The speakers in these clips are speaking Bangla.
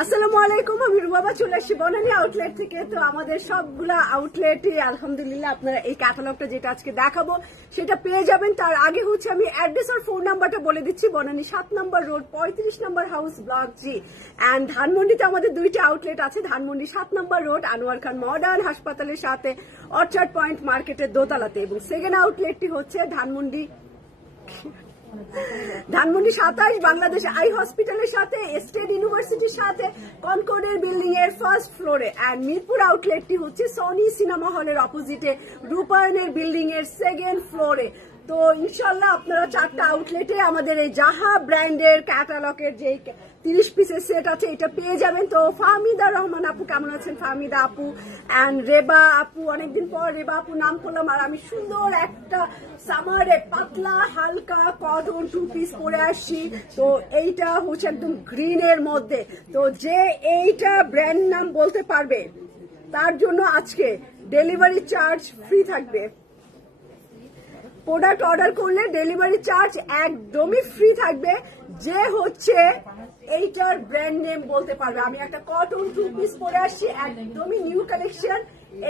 আসসালামু আলাইকুম, আমি রুবাবা চলে আসছি বনানী আউটলেট থেকে। তো আমাদের সবগুলা আউটলেটে আলহামদুলিল্লাহ আপনারা এই ক্যাটালগটা যেটা আজকে দেখাবো সেটা পেয়ে যাবেন। তার আগে হচ্ছে আমি অ্যাড্রেস আর ফোন নাম্বারটা বলে দিচ্ছি। Banani 7 number road 35 number house block G. And ধানমন্ডিতে আমাদের দুইটা আউটলেট আছে। Dhanmondi 7 number road Anwar Khan modern হাসপাতালের সাথে অর্চার্ড পয়েন্ট মার্কেটের দোতলাতে, এবং সেকেন্ড আউটলেটটি হচ্ছে ধানমন্ডি 27 বাংলাদেশ আই হসপিটালের সাথে স্টেট ইউনিভার্সিটির সাথে কনকর্ডের বিল্ডিং এর ফার্স্ট ফ্লোরে। অ্যান্ড মিরপুর আউটলেটটি হচ্ছে সনি সিনেমা হলের অপোজিটে রূপায়ণের বিল্ডিং এর সেকেন্ড ফ্লোরে। তো ইনশাল্লাহ আপনারা 4টা আউটলেটে আমাদের এই জাহা ব্র্যান্ডের ক্যাটালগের যে 30 পিসের সেট আছে এটা পেয়ে যাবেন। তো ফাহমিদা রহমান আপু কেমন আছেন? ফাহমিদা আপু অ্যান্ড রেবা আপু, অনেকদিন পর রেবা আপু নাম করলাম। আর আমি সুন্দর একটা সামারে পাতলা হালকা কটন 2 পিস পরে আসছি। তো এইটা হচ্ছে একদম গ্রিনের মধ্যে। তো যে এইটা ব্র্যান্ড নাম বলতে পারবে তার জন্য আজকে ডেলিভারি চার্জ ফ্রি থাকবে। প্রোডাক্ট অর্ডার করলে ডেলিভারি চার্জ একদমই ফ্রি থাকবে। যে হচ্ছে এইটার ব্র্যান্ড নেম বলতে পারবে। আমি একটা কটন 2 পিস পরে আসছি, একদমই নিউ কালেকশন।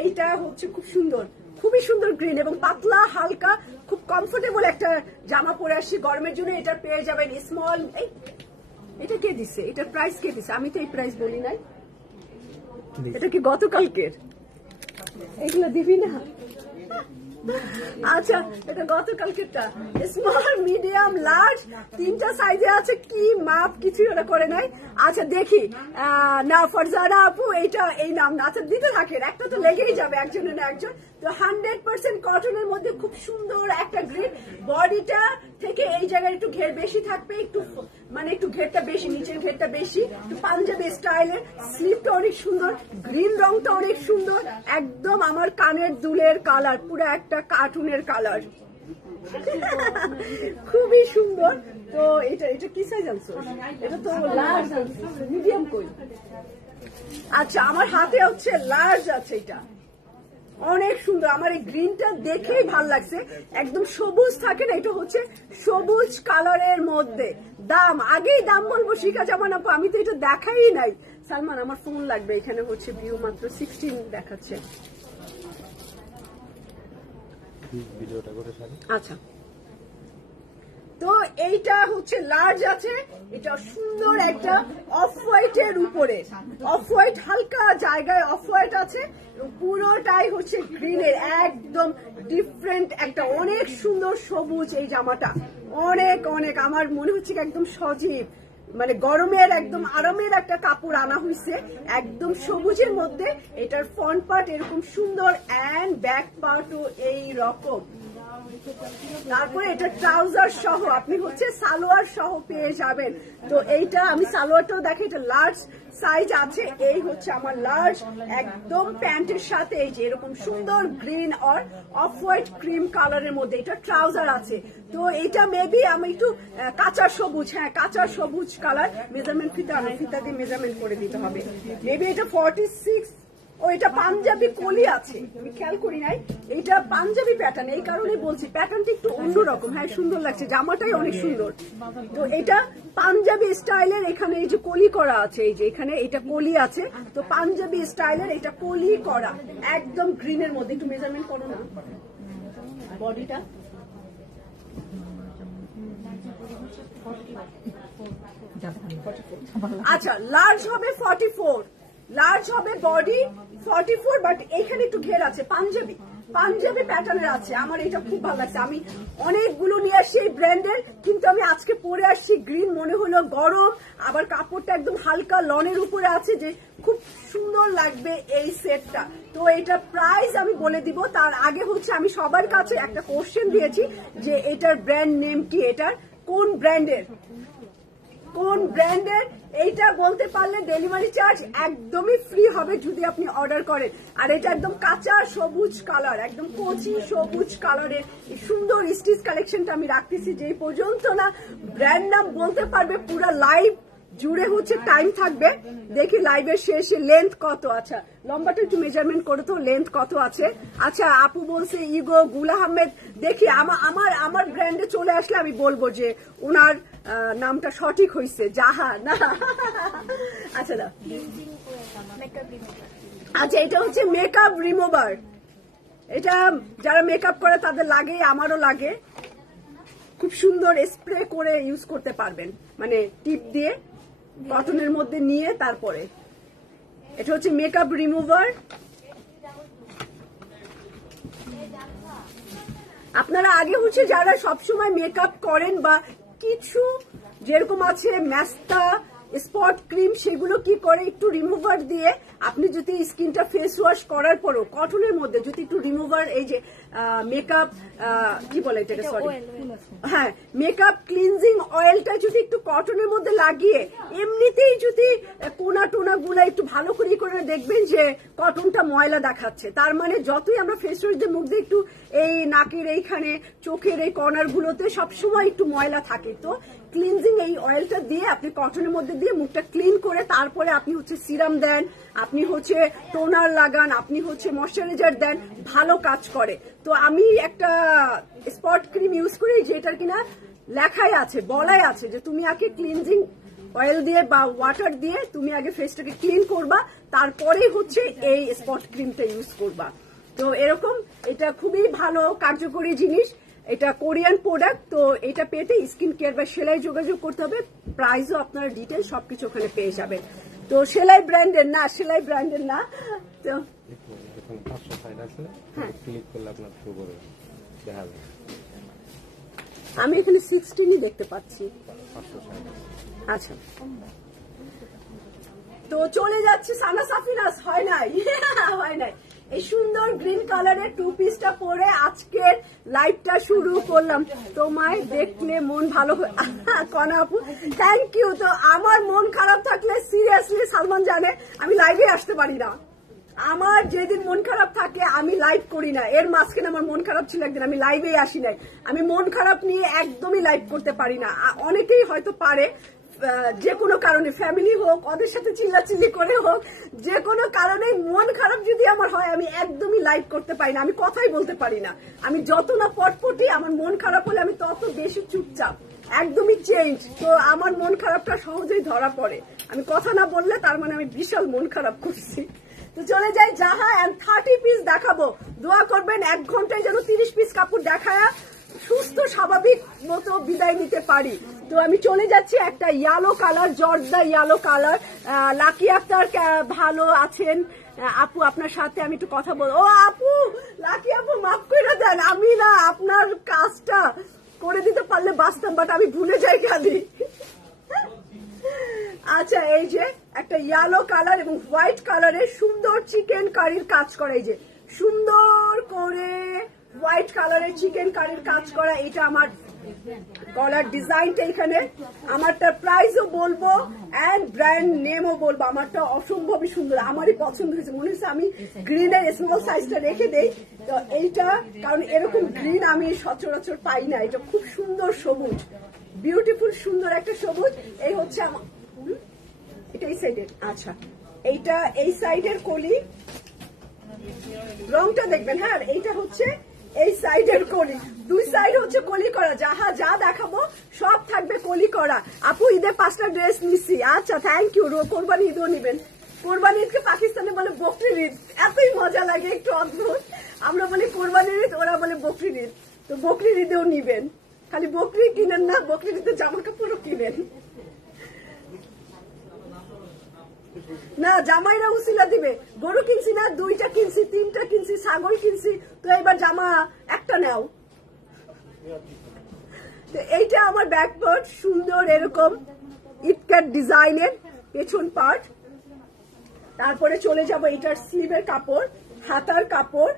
এইটা হচ্ছে খুব সুন্দর, খুবই সুন্দর গ্রিন এবং পাতলা হালকা, খুব কমফোর্টেবল একটা জামা পরে আসছি গরমের জন্য। এটা পেয়ে যাবেন স্মল। এটা কে দিচ্ছে? এটার প্রাইস কে দিচ্ছে? আমি তো এই প্রাইস বলি নাই। এটা কি গতকালকের? এগুলো দিবি না? আচ্ছা, এটা গতকালকেরটা। স্মল, মিডিয়াম, লার্জ 3টা সাইজে আছে। কি মাপ কিছুই ওরা করে নাই। আচ্ছা দেখি না ফরজানা আপু এইটা এই নাম না। আচ্ছা দিতে থাকেন, একটা তো লেগেই যাবে একজনের না একজন। তো 100% কটনের মধ্যে খুব সুন্দর একটা গ্রিন। বডিটা থেকে এই জায়গায় একটু ঘের বেশি থাকবে, একটু মানে একটু ঘেরটা বেশি, নিচের ঘেরটা বেশি, একটু পাঞ্জাবি স্টাইলের। স্লিপটা অনেক সুন্দর, গ্রিন রংটা অনেক সুন্দর, একদম আমার কানের দুলের কালার, পুরো একটা কার্টুনের কালার, খুবই সুন্দর। তো এটা কি সাইজ আনছো? এটা তো লার্জ আনছো, মিডিয়াম কই? আচ্ছা আমার হাতে হচ্ছে লার্জ আছে। এটা অনেক সুন্দর, আমার এই গ্রিনটা দেখেই ভাল লাগছে। একদম সবুজ থাকে না, এটা হচ্ছে সবুজ কালারের মধ্যে। দাম আগেই দাম বলবো শিখা জামান আপু, আমি তো এটা দেখাই নাই। সালমান আমার ফোন লাগবে। এখানে হচ্ছে ভিউ মাত্র 16 দেখাচ্ছে। আচ্ছা তো এইটা হচ্ছে লার্জ আছে। এটা সুন্দর একটা অফ হোয়াইটের উপরে, অফ হোয়াইট হালকা জায়গায় অফ হোয়াইট আছে, পুরোটাই হচ্ছে গ্রিনের, একদম ডিফারেন্ট একটা অনেক সুন্দর সবুজ। এই জামাটা অনেক অনেক আমার মনে হচ্ছে একদম সজীব, মানে গরমের একদম আরামের একটা কাপড় আনা হয়েছে, একদম সবুজের মধ্যে। এটার ফ্রন্ট পার্ট এরকম সুন্দর অ্যান্ড ব্যাক পার্টও এই রকম। তারপরে এটা ট্রাউজার সহ আপনি হচ্ছে সালোয়ার সহ পেয়ে যাবেন। তো এইটা আমি সালোয়ারটাও দেখি, এটা লার্জ সাইজ আছে। এই হচ্ছে আমার লার্জ, একদম প্যান্টের সাথে এই যে এরকম সুন্দর green R of white cream কালারের মধ্যে এটা ট্রাউজার আছে। তো এটা মেবি আমি একটু কাঁচা সবুজ, হ্যাঁ কাঁচা সবুজ কালার। মেজারমেন্ট ফিতা দিয়ে মেজারমেন্ট করে দিতে হবে। মেবি এটা 46। ও এটা পাঞ্জাবি কলি আছে, আমি খেয়াল করি নাই। এটা পাঞ্জাবি প্যাটার্ন, এই কারণে বলছি প্যাটার্নটা একটু অন্যরকম। হ্যাঁ সুন্দর লাগছে, জামাটাই অনেক সুন্দর। তো এটা পাঞ্জাবি স্টাইলের, এখানে এই যে কলি করা আছে, এই যে এখানে এটা কলি আছে। তো পাঞ্জাবি স্টাইলের এটা কলি করা, একদম গ্রিনের মধ্যে। একটু মেজারমেন্ট করো না বডিটা। আচ্ছা লার্জ হবে 44, লার্জ হবে বডি 44, বাট এখানে একটু ঘের আছে, পাঞ্জাবি প্যাটার্নের আছে। আমার এটা খুব ভালো লাগছে। আমি অনেকগুলো নিয়ে আসছি এই ব্র্যান্ডের, কিন্তু আমি আজকে পরে আসছি গ্রিন, মনে হলো গরম, আবার কাপড়টা একদম হালকা লনের উপরে আছে, যে খুব সুন্দর লাগবে এই সেটটা। তো এটা প্রাইস আমি বলে দিব, তার আগে হচ্ছে আমি সবার কাছে একটা কোশ্চেন দিয়েছি যে এটার ব্র্যান্ড নেম কি, এটার কোন ব্র্যান্ডের এইটা বলতে পারলে ডেলিভারি চার্জ একদমই ফ্রি হবে যদি আপনি অর্ডার করেন। আর এটা একদম কাঁচা সবুজ কালার, একদম কচি সবুজ কালারের সুন্দর স্টিচ কালেকশনটা আমি রাখতেছি। যে পর্যন্ত না ব্র্যান্ড নাম বলতে পারবে পুরো লাইভ জুড়ে হচ্ছে টাইম থাকবে। দেখি লাইভের শেষে লেন্থ কত। আচ্ছা লম্বাটা একটু মেজারমেন্ট করে তো, লেন্থ কত আছে। আচ্ছা আপু বলছে ইগো গুল আহমেদ। দেখি আমার ব্র্যান্ডে চলে আসলে আমি বলবো যে ওনার নামটা সঠিক হয়েছে, জাহা না। আচ্ছা না, আচ্ছা এটা হচ্ছে মেকআপ রিমুভার। এটা যারা মেকআপ করে তাদের লাগে, আমারও লাগে। খুব সুন্দর স্প্রে করে ইউজ করতে পারবেন, মানে টিপ দিয়ে কটনের মধ্যে নিয়ে তারপরে। এটা হচ্ছে মেকআপ রিমুভার। আপনারা আগে হচ্ছে যারা সবসময় মেকআপ করেন বা কিছু যেরকম আছে ম্যাস্তা স্পট ক্রিম, সেগুলো কি করে একটু রিমুভার দিয়ে আপনি যদি স্কিনটা ফেস ওয়াশ করার পরও কটনের মধ্যে যদি একটু রিমুভার, এই যে মেকআপ কি বলে এটা, সরি হ্যাঁ মেকআপ ক্লিনজিং অয়েলটা যদি একটু কটনের মধ্যে লাগিয়ে এমনিতেই যদি কোনা টোনা গুলা একটু ভালো করে দেখবেন যে কটনটা ময়লা দেখাচ্ছে, তার মানে যতই আমরা ফেস ওয়াশ দিয়ে মুখ দিয়ে একটু এই নাকের এইখানে চোখের এই কর্নার গুলোতে সবসময় একটু ময়লা থাকে। তো ক্লিনজিং এই অয়েলটা দিয়ে আপনি কটনের মধ্যে দিয়ে মুখটা ক্লিন করে তারপরে আপনি হচ্ছে সিরাম দেন, আপনি হচ্ছে টোনার লাগান, আপনি হচ্ছে ময়শ্চারাইজার দেন, ভালো কাজ করে। তো আমি একটা স্পট ক্রিম ইউজ করি যেটার কিনা লেখাই আছে, বলাই আছে যে তুমি আগে ক্লিনজিং অয়েল দিয়ে বা ওয়াটার দিয়ে তুমি আগে ফেসটাকে ক্লিন করবা, তারপরে হচ্ছে এই স্পট ক্রিমটা ইউজ করবা। তো এরকম এটা খুবই ভালো কার্যকরী জিনিস, এটা কোরিয়ান প্রোডাক্ট। তো এটা পেতে স্কিন কেয়ার বা সেলাই যোগাযোগ করতে হবে, প্রাইসও আপনারা ডিটেল সবকিছু ওখানে পেয়ে যাবেন। তো সেলাই ব্র্যান্ডের না, সেলাই ব্র্যান্ডের না। তো আমি এখানে 16ই দেখতে পাচ্ছি। আচ্ছা তো চলে যাচ্ছে সানা সাফিনাস, হয় নাই হয় নাই। এই সুন্দর গ্রিন কালারের টু পিসটা পরে আজকের লাইভটা শুরু করলাম। তোমায় দেখলে মন ভালো কনা আপু, থ্যাংক ইউ। তো আমার মন খারাপ থাকলে সিরিয়াসলি সালমান জানে আমি লাইভে আসতে পারি না। আমার যেদিন মন খারাপ থাকে আমি লাইভ করি না। এর মাঝখানে আমার মন খারাপ ছিল একদিন, আমি লাইভে আসি নাই। আমি মন খারাপ নিয়ে একদমই লাইভ করতে পারি না। অনেকেই হয়তো পারে, যে কোনো কারণে ফ্যামিলি হোক, ওদের সাথে চিল্লাচিল্লি করে হোক, যে কোনো কারণে মন খারাপ যদি আমার হয় আমি একদমই লাইভ করতে পারি না, আমি কথাই বলতে পারি না। আমি যত না পটপটি, আমার মন খারাপ হলে আমি তত বেশি চুপচাপ, একদমই চেঞ্জ। তো আমার মন খারাপটা সহজেই ধরা পড়ে, আমি কথা না বললে তার মানে আমি বিশাল মন খারাপ করছি। তো চলে যাই জাহা এন্ড 30 পিস দেখাবো। দোয়া করবেন 1 ঘন্টায় যেন 30 পিস কাপড় দেখায় সুস্থ স্বাভাবিক মতো বিদায় নিতে পারি। তো আমি চলে যাচ্ছি একটা ইয়েলো কালার, জর্দা ইয়েলো কালার। লাকি আক্তার ভালো আছেন আপু? আপনার সাথে আমি একটু কথা বলবো। ও আপু, লাকি আপু মাফ করে দেন, আমি না আপনার কাজটা করে দিতে পারলে বাঁচতাম, বাট আমি ভুলে যাই খালি। আচ্ছা এই যে একটা ইয়েলো কালার এবং হোয়াইট কালারের সুন্দর চিকেন কারির কাজ করা, এই যে সুন্দর করে হোয়াইট কালারের চিকেন কারির কাজ করা। এটা আমার গলার ডিজাইনটা, এখানে আমারটা প্রাইসও বলবো এন্ড ব্র্যান্ড নেমও বলবো। আমারটা অসম্ভবই সুন্দর, আমারই পছন্দ হয়েছে। মনে হচ্ছে আমি গ্রিনের স্মল সাইজটা রেখে দেই। তো এইটা কারণ এরকম গ্রিন আমি সচরাচর পাই না। এটা খুব সুন্দর সবুজ, বিউটিফুল সুন্দর একটা সবুজ। এই হচ্ছে আমার, এটা এই সাইডের। আচ্ছা এইটা এই সাইডের কলি, রংটা দেখবেন। হ্যাঁ এইটা হচ্ছে এই সাইডের কলি, দুই সাইড হচ্ছে কলি করা। যা দেখাবো সব থাকবে কলি করা। আপু ঈদে 5টা ড্রেস নিচ্ছি। আচ্ছা থ্যাংক ইউ। কোরবানি ঈদও নিবেন? কোরবানি ঈদকে পাকিস্তানে বলে বকরির ঈদ, এতই মজা লাগে, একটু অদ্ভুত। আমরা বলি কোরবানির ঈদ, ওরা বলে বকরির ঈদ। তো বকরির ঈদেও নিবেন, খালি বকরি কিনেন না, বকরির ঈদে জামা কাপড়ও কিনেন না। জামাইরা উসিলা দিবে, গরু কিনছি না, 2টা কিনছি, 3টা কিনছি, ছাগল কিনছি, তো এবার জামা একটা নাও। তো এইটা আমার ব্যাক পার্ট, সুন্দর এরকম ইটকাট ডিজাইনের পেছন পার্ট। তারপরে চলে যাব এটার স্লিভের কাপড়, হাতার কাপড়।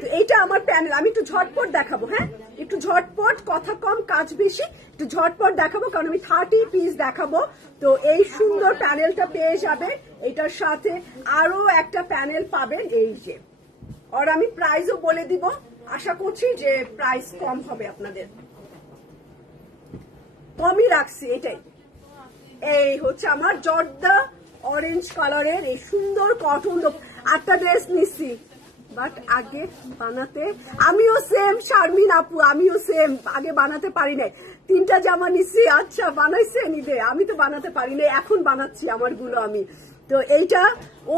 তো এইটা আমার প্যানেল, আমি একটু ঝটপট দেখাবো। হ্যাঁ একটু ঝটপট, কথা কম কাজ বেশি, একটু ঝটপট দেখাবো কারণ আমি 30 পিস দেখাবো। তো এই সুন্দর প্যানেলটা পেয়ে যাবে, এটার সাথে আরো একটা প্যানেল পাবেন এই যে। আর আমি প্রাইসও বলে দিব, আশা করছি যে প্রাইস কম হবে আপনাদের। কমই রাখছি এটাই। এই হচ্ছে আমার জর্দা অরেঞ্জ কালারের এই সুন্দর কটন। 8টা ড্রেস নিচ্ছি, বাট আগে বানাতে আমিও সেম, শারমিন আপু আমিও সেম, আগে বানাতে পারি নাই। 3টা জামা নিচ্ছি। আচ্ছা বানাইছেন ঈদে? আমি তো বানাতে পারি নাই, এখন বানাচ্ছি আমারগুলো আমি। তো এইটা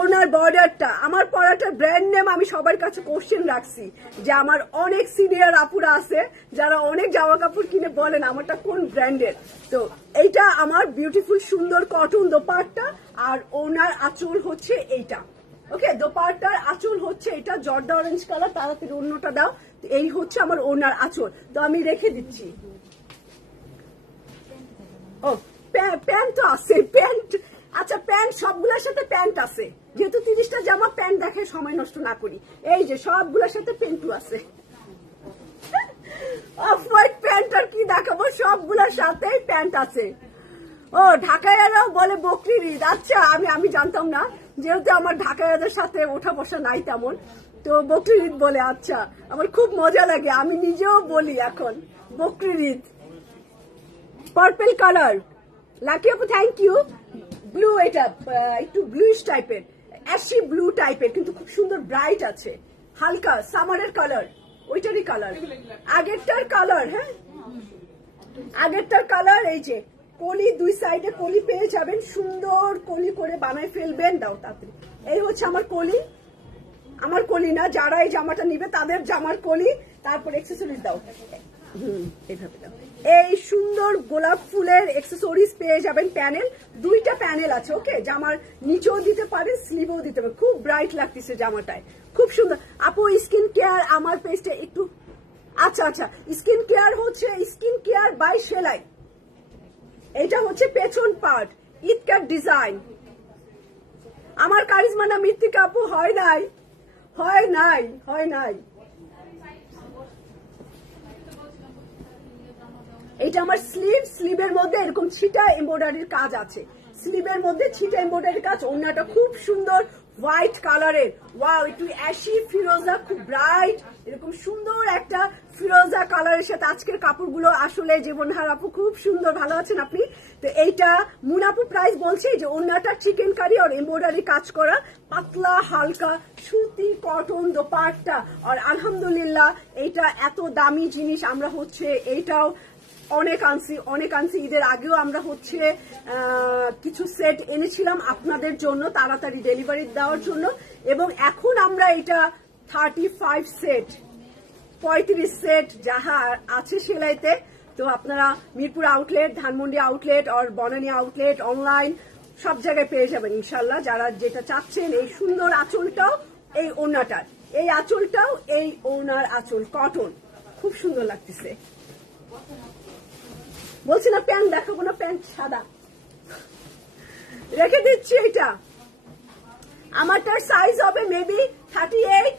ওনার বর্ডারটা আমার পরাটার ব্র্যান্ড নেম আমি সবার কাছে কোশ্চেন রাখছি, যে আমার অনেক সিনিয়র আপুরা আছে যারা অনেক জামা কাপড় কিনে বলেন আমারটা কোন ব্র্যান্ডের। তো এইটা আমার বিউটিফুল সুন্দর কটন দোপাট্টা, আর ওনার আঁচল হচ্ছে এইটা। ওকে, দোপাট্টার আঁচল হচ্ছে এটা জর্দা অরেঞ্জ কালার। তাড়াতাড়ি অন্যটা দাও। এই হচ্ছে আমার ওনার আঁচল। তো আমি রেখে দিচ্ছি। ও প্যান্ট তো আছে, প্যান্ট। আচ্ছা প্যান্ট সবগুলোর সাথে প্যান্ট আছে, যেহেতু 30টা জামা প্যান্ট দেখে সময় নষ্ট না করি। এই যে সবগুলোর সাথে প্যান্টও আছে। অফ হোয়াইট প্যান্ট আর কি দেখাবো, সবগুলোর সাথে প্যান্ট আছে। ও ঢাকাইয়ারাও বলে বকরির ঈদ। আচ্ছা আমি জানতাম না, যেহেতু আমার ঢাকাইয়াদের সাথে ওঠা বসা নাই তেমন, তো বকরির ঈদ বলে। আচ্ছা আমার খুব মজা লাগে, আমি নিজেও বলি এখন বকরির ঈদ। পার্পল কালার, লাকি আপু থ্যাংক ইউ। ব্লু, এটা একটু ব্লুইশ টাইপের, অ্যাশি ব্লু টাইপের, কিন্তু খুব সুন্দর ব্রাইট আছে, হালকা সামারের কালার, ওইটারই কালার, আগেরটার কালার। হ্যাঁ আগেরটার কালার। এই যে কলি, 2 সাইডে কলি পেয়ে যাবেন, সুন্দর কলি করে বানাই ফেলবেন। দাও তাড়াতাড়ি। এই হচ্ছে আমার কলি, আমার কলি না, যারা এই জামাটা নিবে তাদের জামার কলি। তারপর এক্সেসরিজ দাও, এইভাবে দাও। এই সুন্দর গোলাপ ফুলের এক্সেসরিজ পেয়ে যাবেন, প্যানেল, 2টা প্যানেল আছে। ওকে, জামার নিচেও দিতে পারেন, স্লিভেও দিতে পারেন। খুব ব্রাইট লাগতেছে জামাটায়, খুব সুন্দর। আপু স্কিন কেয়ার আমার পেজটা একটু, আচ্ছা আচ্ছা স্কিন কেয়ার হচ্ছে স্কিন কেয়ার বাই সেলাই। এটা হচ্ছে পেছন পার্ট, ঈদকার ডিজাইন। আমার কারিজমা না মৃত্তিকা আপু? হয় নাই, হয় নাই, হয় নাই। এটা আমার স্লিভ, স্লিভের মধ্যে এরকম ছিটা এমব্রয়ডারির কাজ আছে, স্লিভের মধ্যে ছিটা এমব্রয়ডারির কাজ। ওড়নাটা খুব সুন্দর হোয়াইট কালারের, ওয়াও, একটু অ্যাশি ফিরোজা, খুব ব্রাইট, এরকম সুন্দর একটা ফিরোজা কালারের সাথে আজকের কাপড়গুলো আসলে জীবনহার আপু খুব সুন্দর। ভালো আছেন আপনি? তো এইটা মুনাপু প্রাইস বলছে যে ওড়নাটা চিকেন কারি আর এমব্রয়ডারি কাজ করা, পাতলা হালকা সুতি কটন দোপাট্টা। আর আলহামদুলিল্লাহ এইটা এত দামি জিনিস আমরা হচ্ছে এইটাও অনেক আনছি। ঈদের আগেও আমরা হচ্ছে কিছু সেট এনেছিলাম আপনাদের জন্য, তাড়াতাড়ি ডেলিভারি দেওয়ার জন্য। এবং এখন আমরা এটা 35 সেট, 35 সেট যাহা আছে সেলাইতে। তো আপনারা মিরপুর আউটলেট, ধানমন্ডি আউটলেট আর বনানী আউটলেট, অনলাইন সব জায়গায় পেয়ে যাবেন ইনশাল্লাহ, যারা যেটা চাচ্ছেন। এই সুন্দর আঁচলটাও এই ওড়নাটার, এই আঁচলটাও এই ওড়নার আঁচল কটন, খুব সুন্দর লাগতেছে। বলছি না প্যান্ট দেখাবো না, প্যান্ট সাদা রেখে দিচ্ছি। এটা আমারটার সাইজ হবে মেবি 38,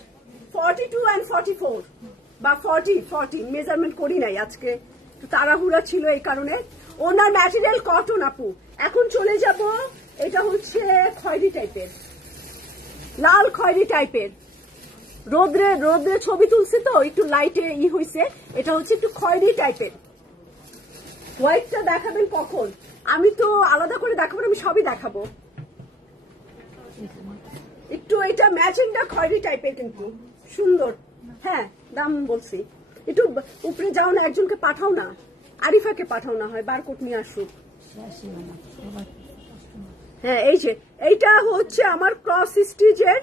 42 and 44 বা 40 মেজারমেন্ট করি নাই আজকে, তাড়াহুড়া ছিল এই কারণে। ওনার ম্যাটেরিয়াল কটন আপু। এখন চলে যাব, এটা হচ্ছে খয়েরি টাইপের, লাল খয়েরি টাইপের, রোদ্রে ছবি তুলছে তো একটু লাইটে হয়েছে। এটা হচ্ছে একটু খয়েরি টাইপের। হোয়াইটটা দেখাবেন কখন? আমি তো আলাদা করে দেখাবো, আমি সবই দেখাবো। একটু এটা ম্যাচিংটা খয়েরি টাইপের, কিন্তু সুন্দর। হ্যাঁ দাম বলছি। একটু উপরে যাও না, একজনকে পাঠাও না, আরিফাকে পাঠাও না, হয় বারকোড নিয়ে আসুক। হ্যাঁ এই যে এইটা হচ্ছে আমার ক্রস স্টিচের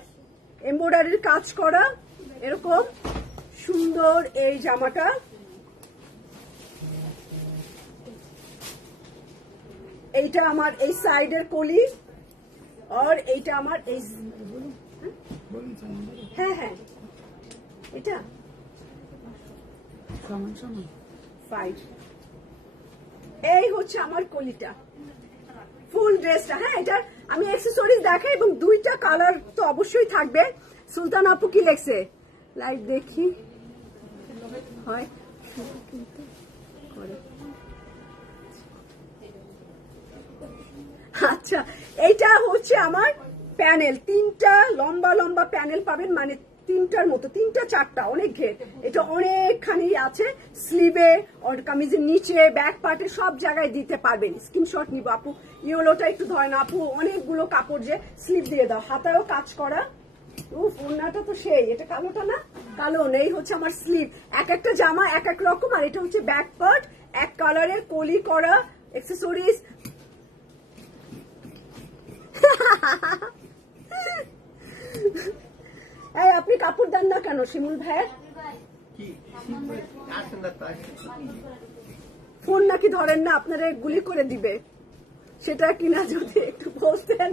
এমব্রয়ডারির কাজ করা, এরকম সুন্দর এই জামাটা। এইটা আমার এই সাইডের কলি, আর এইটা আমার এই, হ্যাঁ হ্যাঁ এটা 5। এই হচ্ছে আমার কলিটা, ফুল ড্রেসটা। হ্যাঁ এটা আমি অ্যাকসেসরিজ দেখাই, এবং 2টা কালার তো অবশ্যই থাকবে। সুলতান আপু কি লেখছে লাইট দেখি, হয় করে। আচ্ছা এইটা হচ্ছে আমার প্যানেল, 3টা লম্বা লম্বা প্যানেল পাবেন, মানে তিনটার মতো, তিনটা চারটা, অনেক ঘের। এটা অনেকখানি আছে স্লিভে, কামিজের নিচে, ব্যাক পার্টে, সব জায়গায় দিতে পারবেন। স্ক্রিনশট নিব আপু। ইয়েলোটা একটু ধরে না আপু, অনেকগুলো কাপড় যে স্লিভ দিয়ে দাও, হাতায়ও কাজ করা। ওড়নাটা তো সেই, এটা কালোটা না, কালো নেই, হচ্ছে আমার স্লিভ। এক একটা জামা এক এক রকম, আর এটা হচ্ছে ব্যাক পার্ট, এক কালারের কলি করা অ্যাক্সেসরিজ। এই আপনি কাপড় দেন না কেন শিমুল ভাই? ফোন নাকি ধরেন না, আপনারা গুলি করে দিবে, সেটা কিনা যদি একটু বলতেন।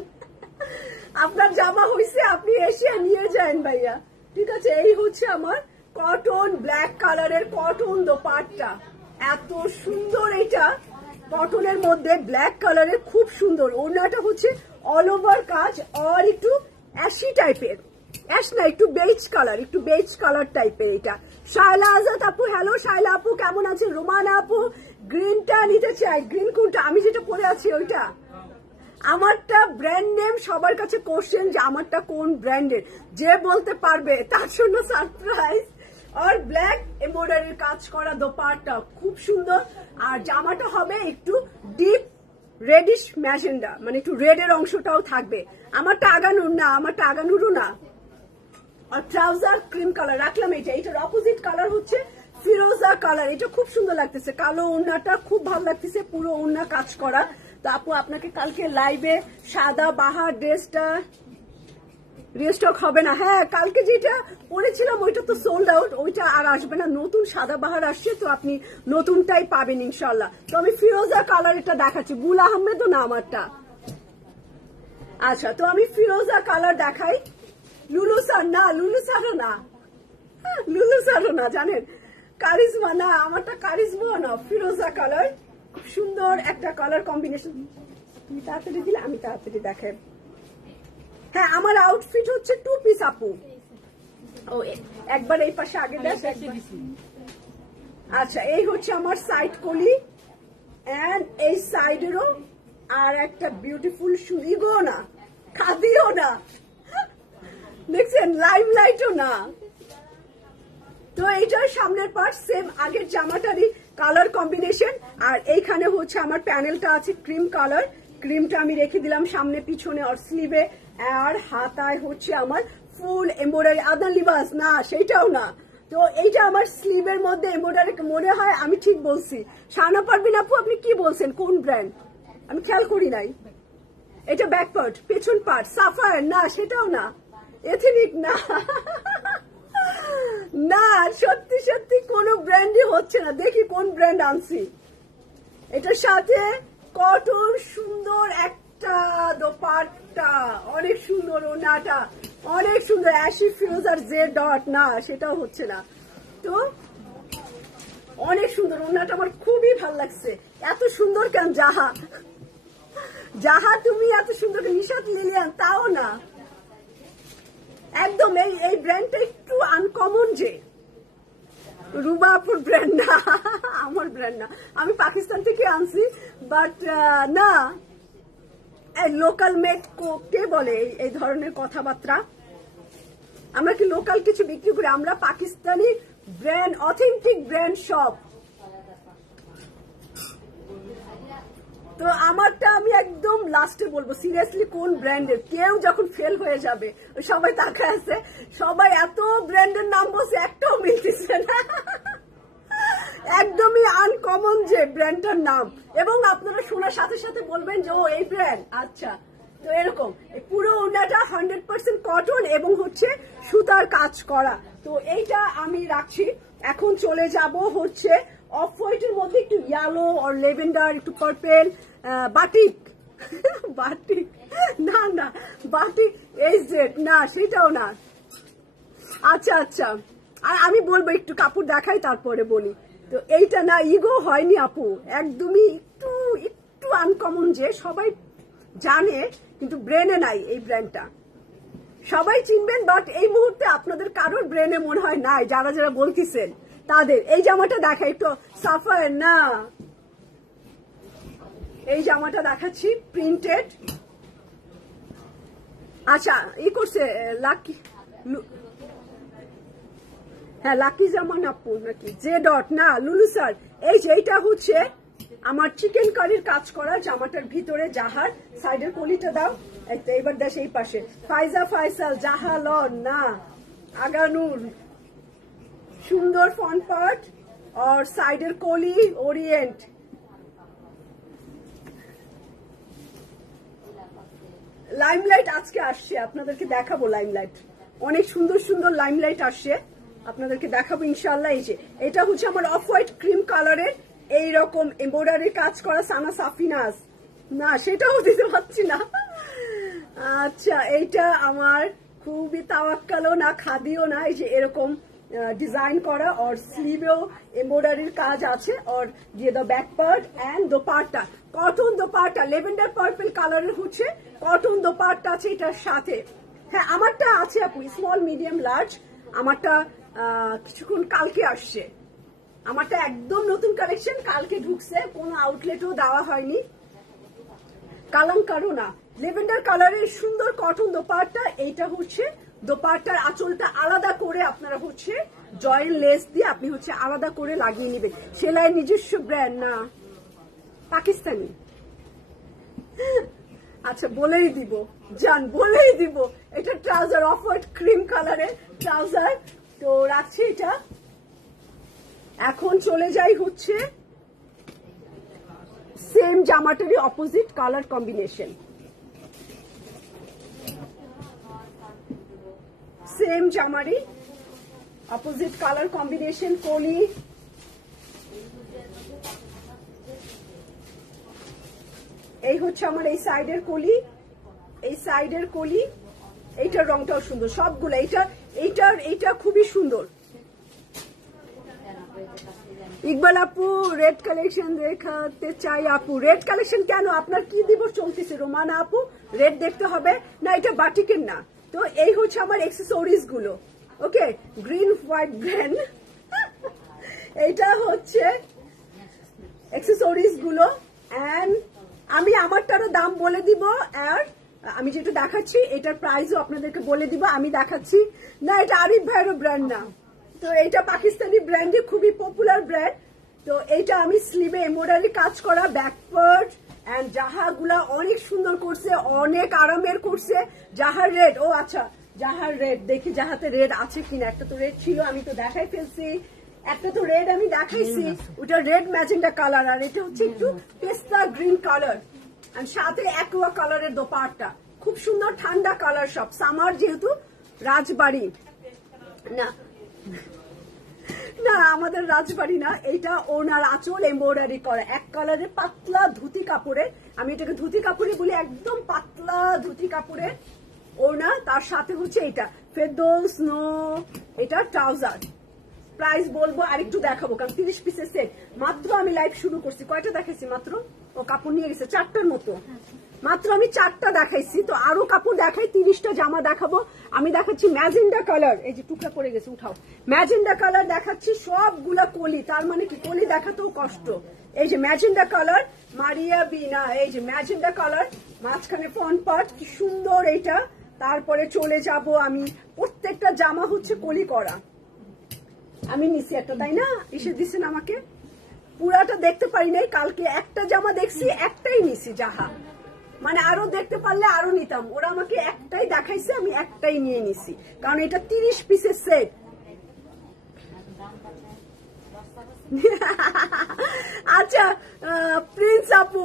আপনার জামা হইছে, আপনি এসে নিয়ে যান ভাইয়া, ঠিক আছে? এই হচ্ছে আমার কটন ব্ল্যাক কালারের কটন দোপাট্টা, এত সুন্দর। এটা কটনের মধ্যে ব্ল্যাক কালারের, খুব সুন্দর। ওড়নাটা হচ্ছে অল ওভার কাজ, আর একটু অ্যাশি টাইপের, অ্যাশ না, একটু বেজ কালার, একটু বেজ কালার টাইপের। এটা শায়লা আজাদ আপু, হ্যালো শায়লা আপু, কেমন আছেন? রোমানা আপু, গ্রিনটা নিতে চাই। গ্রিন কোনটা? আমি যেটা পরে আছি ওইটা। আমারটা ব্র্যান্ড নেম, সবার কাছে কোশ্চেন যে আমারটা কোন ব্র্যান্ডের, যে বলতে পারবে তার জন্য সারপ্রাইজ। আর ব্ল্যাক এমব্রয়ডারির কাজ করা দোপাট্টা, খুব সুন্দর। আর জামাটা হবে একটু ডিপ রেডিশ ম্যাজেন্ডা, মানে একটু রেডের অংশটাও থাকবে। আমারটা আগানুর না, আমারটা আগানুরও না। আর ট্রাউজার ক্রিম কালার রাখলাম। এটার অপোজিট কালার হচ্ছে ফিরোজা কালার, এটা খুব সুন্দর লাগতেছে। কালো ওড়নাটা খুব ভালো লাগতেছে, পুরো ওড়না কাজ করা। তো আপু আপনাকে কালকে লাইভে সাদা বাহার ড্রেসটা রিস্টক হবে না? হ্যাঁ, কালকে যেটা পরেছিলাম ওইটা তো সোল্ড আউট, ওইটা আর আসবে না। নতুন সাদা বাহার আসছে, তো আপনি নতুনটাই পাবেন ইনশাল্লাহ। তো আমি ফিরোজা কালার এটা দেখাচ্ছি, গুল আহমেদও না আমারটা। আচ্ছা, তো আমি ফিরোজা কালার দেখাই। লুলু স্যার না, লুলু স্যারও না, লুলু স্যারও না, জানেন, কারিজমা না, আমারটা কারিজমা না, ফিরোজা কালার, খুব সুন্দর একটা কালার কম্বিনেশন। তুমি তাড়াতাড়ি দিলে আমি তাড়াতাড়ি দেখাই। হ্যাঁ, আমার আউটফিট হচ্ছে 2 পিস আপু। ও একবার এই পাশে আগে দেখ। আচ্ছা, এই হচ্ছে আমার সাইড কলি, এন্ড এই সাইডেরও আর একটা বিউটিফুল সুইগো না, খাদিও না, দেখছেন, লাইম লাইটও না। তো এইটার সামনের পার্ট সেম আগের জামাটারই কালার কম্বিনেশন। আর এইখানে হচ্ছে আমার প্যানেলটা আছে ক্রিম কালার, ক্রিমটা আমি রেখে দিলাম সামনে পিছনে, আর স্লিভে, আর হাতায় হচ্ছে আমার ফুল এমব্রয়ডারি। আদান লিবাস না, সেইটাও না। তো এইটা আমার স্লিভের মধ্যে এমব্রয়ডারি, মনে হয় আমি ঠিক বলছি। শানা পারবিন আপু, আপনি কি বলছেন, কোন ব্র্যান্ড? আমি খেয়াল করি নাই। এটা ব্যাক পার্ট, পেছন পার্ট সাফায়ার না, সেটাও না, এথনিক না, না, সত্যি সত্যি কোন ব্র্যান্ডই হচ্ছে না। দেখি কোন ব্র্যান্ড আনছি। এটার সাথে কটন সুন্দর একটা দোপাট্টা, অনেক সুন্দর। ওনাটা অনেক সুন্দর, অ্যাশি ফিরোজার জে ডট না, সেটাও হচ্ছে না। তো অনেক সুন্দর ওনাটা, আমার খুবই ভালো লাগছে। এত সুন্দর কেন জাহা, জাহা তুমি এত সুন্দর, নিশাত লিলিয়ান তাও না, একদম। এই ব্র্যান্ডটা একটু আনকমন, যে রুবাপুর ব্র্যান্ড না, আমার ব্র্যান্ড না, আমি পাকিস্তান থেকে আনছি। বাট না, লোকাল মেড কে বলে এই ধরনের কথাবার্তা? আমরা কি লোকাল কিছু বিক্রি করি? আমরা পাকিস্তানি ব্র্যান্ড, অথেন্টিক ব্র্যান্ড সব। তো আমারটা আমি একদম লাস্টে বলবো সিরিয়াসলি কোন ব্র্যান্ডের। কেউ যখন ফেল হয়ে যাবে, সবাই তাকায় আছে, সবাই এত ব্র্যান্ডের নাম বলছে, একটাও মিলতেছে না, একদমই আনকমন যে ব্র্যান্ডটার নাম। এবং আপনারা শোনার সাথে সাথে বলবেন যে ও এই ব্র্যান্ড, আচ্ছা। তো এরকম পুরো ওনাটা 100% কটন এবং হচ্ছে সুতার কাজ করা। তো এইটা আমি রাখছি। এখন চলে যাব হচ্ছে অফ হোয়াইটের মধ্যে একটু ইয়েলো আর লেভেন্ডার, একটু পার্পেল, বাটিক, বাটিক না, না বাটিক এইচজেড না, সেটাও না। আচ্ছা আচ্ছা, আর আমি বলবো একটু কাপড় দেখাই তারপরে বলি। তো এইটা না, ইগো হয়নি আপু, একদমই একটু একটু আনকমন, যে সবাই জানে কিন্তু ব্রেনে নাই এই ব্র্যান্ডটা। সবাই চিনবেন, বাট এই মুহূর্তে আপনাদের কারোর ব্রেনে মনে হয় নাই, যারা যারা বলতেছেন তাদের। এই জামাটা দেখাই তো, সাফায়ার না, এই জামাটা দেখাচ্ছি, প্রিন্টেড। আচ্ছা, ই করছে লাকি, হ্যাঁ লাকি জামান আপু নাকি জে ডট না লুলু স্যার। এই যে এইটা হচ্ছে আমার চিকেন কারির কাজ করা জামাটার ভিতরে জাহার সাইডের কলিটা দাও। এইবার দেশ এই পাশে ফাইজা ফাইসাল জাহা লন না আগানুর সুন্দর ফ্রন্ট পার্ট আর সাইডের কলি ওরিয়েন্ট। লাইমলাইট আজকে আসছে, আপনাদেরকে দেখাবো লাইমলাইট, অনেক সুন্দর সুন্দর লাইমলাইট আসছে, আপনাদেরকে দেখাবো ইনশাল্লাহ। এই যে এটা হচ্ছে আমার অফ হোয়াইট ক্রিম কালারের এইরকম এমব্রয়ডারি কাজ করা সানা সাফিনাস না, সেটাও দিতে পারছি না। আচ্ছা এইটা আমার খুবই তাওয়াক্কালও না খাদিও না, এই যে এরকম ডিজাইন করা আর স্লিভেও এমব্রয়ডারির কাজ আছে আর দিয়ে দাও back part and dupatta cotton dupatta lavender purple কালারের হচ্ছে কটন দোপাট্টা আছে এটার সাথে। হ্যাঁ আমারটা আছে আপু স্মল মিডিয়াম লার্জ, আমারটা কিছুক্ষণ কালকে আসছে, আমারটা একদম নতুন কালেকশন কালকে ঢুকছে, কোনো আউটলেটও দেওয়া হয়নি। কালাঙ্কারও না, লেভেন্ডার কালারের সুন্দর কটন দোপাট্টা। এইটা হচ্ছে দোপাট্টার আঁচলটা আলাদা করে আপনারা হচ্ছে জয়েন্ট লেস দিয়ে আপনি হচ্ছে আলাদা করে লাগিয়ে নেবেন। সেলাই নিজস্ব ব্র্যান্ড না পাকিস্তানি। আচ্ছা বলেই দিব জান, বলেই দিব এটা ট্রাউজার অফ হোয়াইট ক্রিম কালারের ট্রাউজার। তো রাখছি এটা, এখন চলে যাই হচ্ছে সেম জামাটারই অপোজিট কালার কম্বিনেশন, সেম জামারই অপোজিট কালার কম্বিনেশন কলি। এই হচ্ছে আমার এই সাইডের কলি, এই সাইডের কলি, এইটার রংটাও সুন্দর সবগুলো, এইটা খুবই সুন্দর। ইকবাল আপু রেড কালেকশন দেখাতে চাই আপু, রেড কালেকশন কেন আপনার কি দিবস চলতেছে রোমানা আপু, রেড দেখতে হবে না, এটা বাটিকের না। তো এই হচ্ছে আমার এক্সেসরিজ গুলো, ওকে গ্রিন হোয়াইট ব্র্যান্ড, এইটা হচ্ছে এক্সেসরিজ গুলো। এন্ড আমি আমারটারও দাম বলে দিব, আর আমি যেটা দেখাচ্ছি এটার প্রাইসও আপনাদেরকে বলে দিব। আমি দেখাচ্ছি না এটা আরিফ ভাইয়েরও ব্র্যান্ড না, তো এইটা পাকিস্তানি ব্র্যান্ডে খুবই পপুলার ব্র্যান্ড। তো এইটা আমি স্লিভে এমব্রয়ডারি কাজ করা ব্যাক পার্ট এন্ড জাহাগুলা অনেক সুন্দর করছে, অনেক আরামের করছে। জাহার রেড, ও আচ্ছা জাহার রেড, দেখি জাহাতে রেড আছে কিনা, একটা তো রেড ছিল আমি তো দেখাই ফেলছি, একটা তো রেড আমি দেখাইছি, ওটা রেড ম্যাজেন্ডা কালার, আর এটা হচ্ছে একটু পেস্তা গ্রিন কালার আর সাথে অ্যাকোয়া কালারের দোপাট্টা, খুব সুন্দর ঠান্ডা কালার সব, সামার যেহেতু রাজবাড়ি না না আমাদের রাজবাড়ি না, এইটা ওনার আঁচল এমব্রয়ডারি করা এক কালারের পাতলা ধুতি কাপড়ে, আমি এটাকে ধুতি কাপড়ে বলি, একদম পাতলা ধুতি কাপড়ে ওনা, তার সাথে হচ্ছে এটা ফেরদৌস নো, এটা ট্রাউজার। প্রাইস বলবো আরেকটু দেখাবো কারণ 30 পিসের সেট, মাত্র আমি লাইভ শুরু করছি, কয়টা দেখাইছি মাত্র, ও কাপড় নিয়ে গেছে 4টার মতো, মাত্র আমি 4টা দেখাইছি, তো আরো কাপড় দেখাই, 30টা জামা দেখাবো। আমি দেখাচ্ছি ম্যাজেন্ডা কালার, এই যে টুকরা পড়ে গেছে উঠাও, ম্যাজেন্ডা কালার দেখাচ্ছি সবগুলা কলি, তার মানে কি কলি দেখাতেও কষ্ট। এই যে ম্যাজেন্ডা কালার মারিয়া বিনা, এই যে ম্যাজেন্ডা কালার মাঝখানে ফ্রন্ট পার্ট কি সুন্দর এইটা। তারপরে চলে যাব আমি, প্রত্যেকটা জামা হচ্ছে কলি করা, আমি নিছি একটা, তাই না এসে দিচ্ছেন আমাকে, পুরাটা দেখতে পারি নাই, কালকে একটা জামা দেখছি একটাই নিছি জাহা, মানে আরো দেখতে পারলে আরো নিতাম, ওরা আমাকে একটাই দেখাইছে আমি একটাই নিয়ে নিছি, কারণ এটা 30 পিসের সেট। আচ্ছা প্রিন্স আপু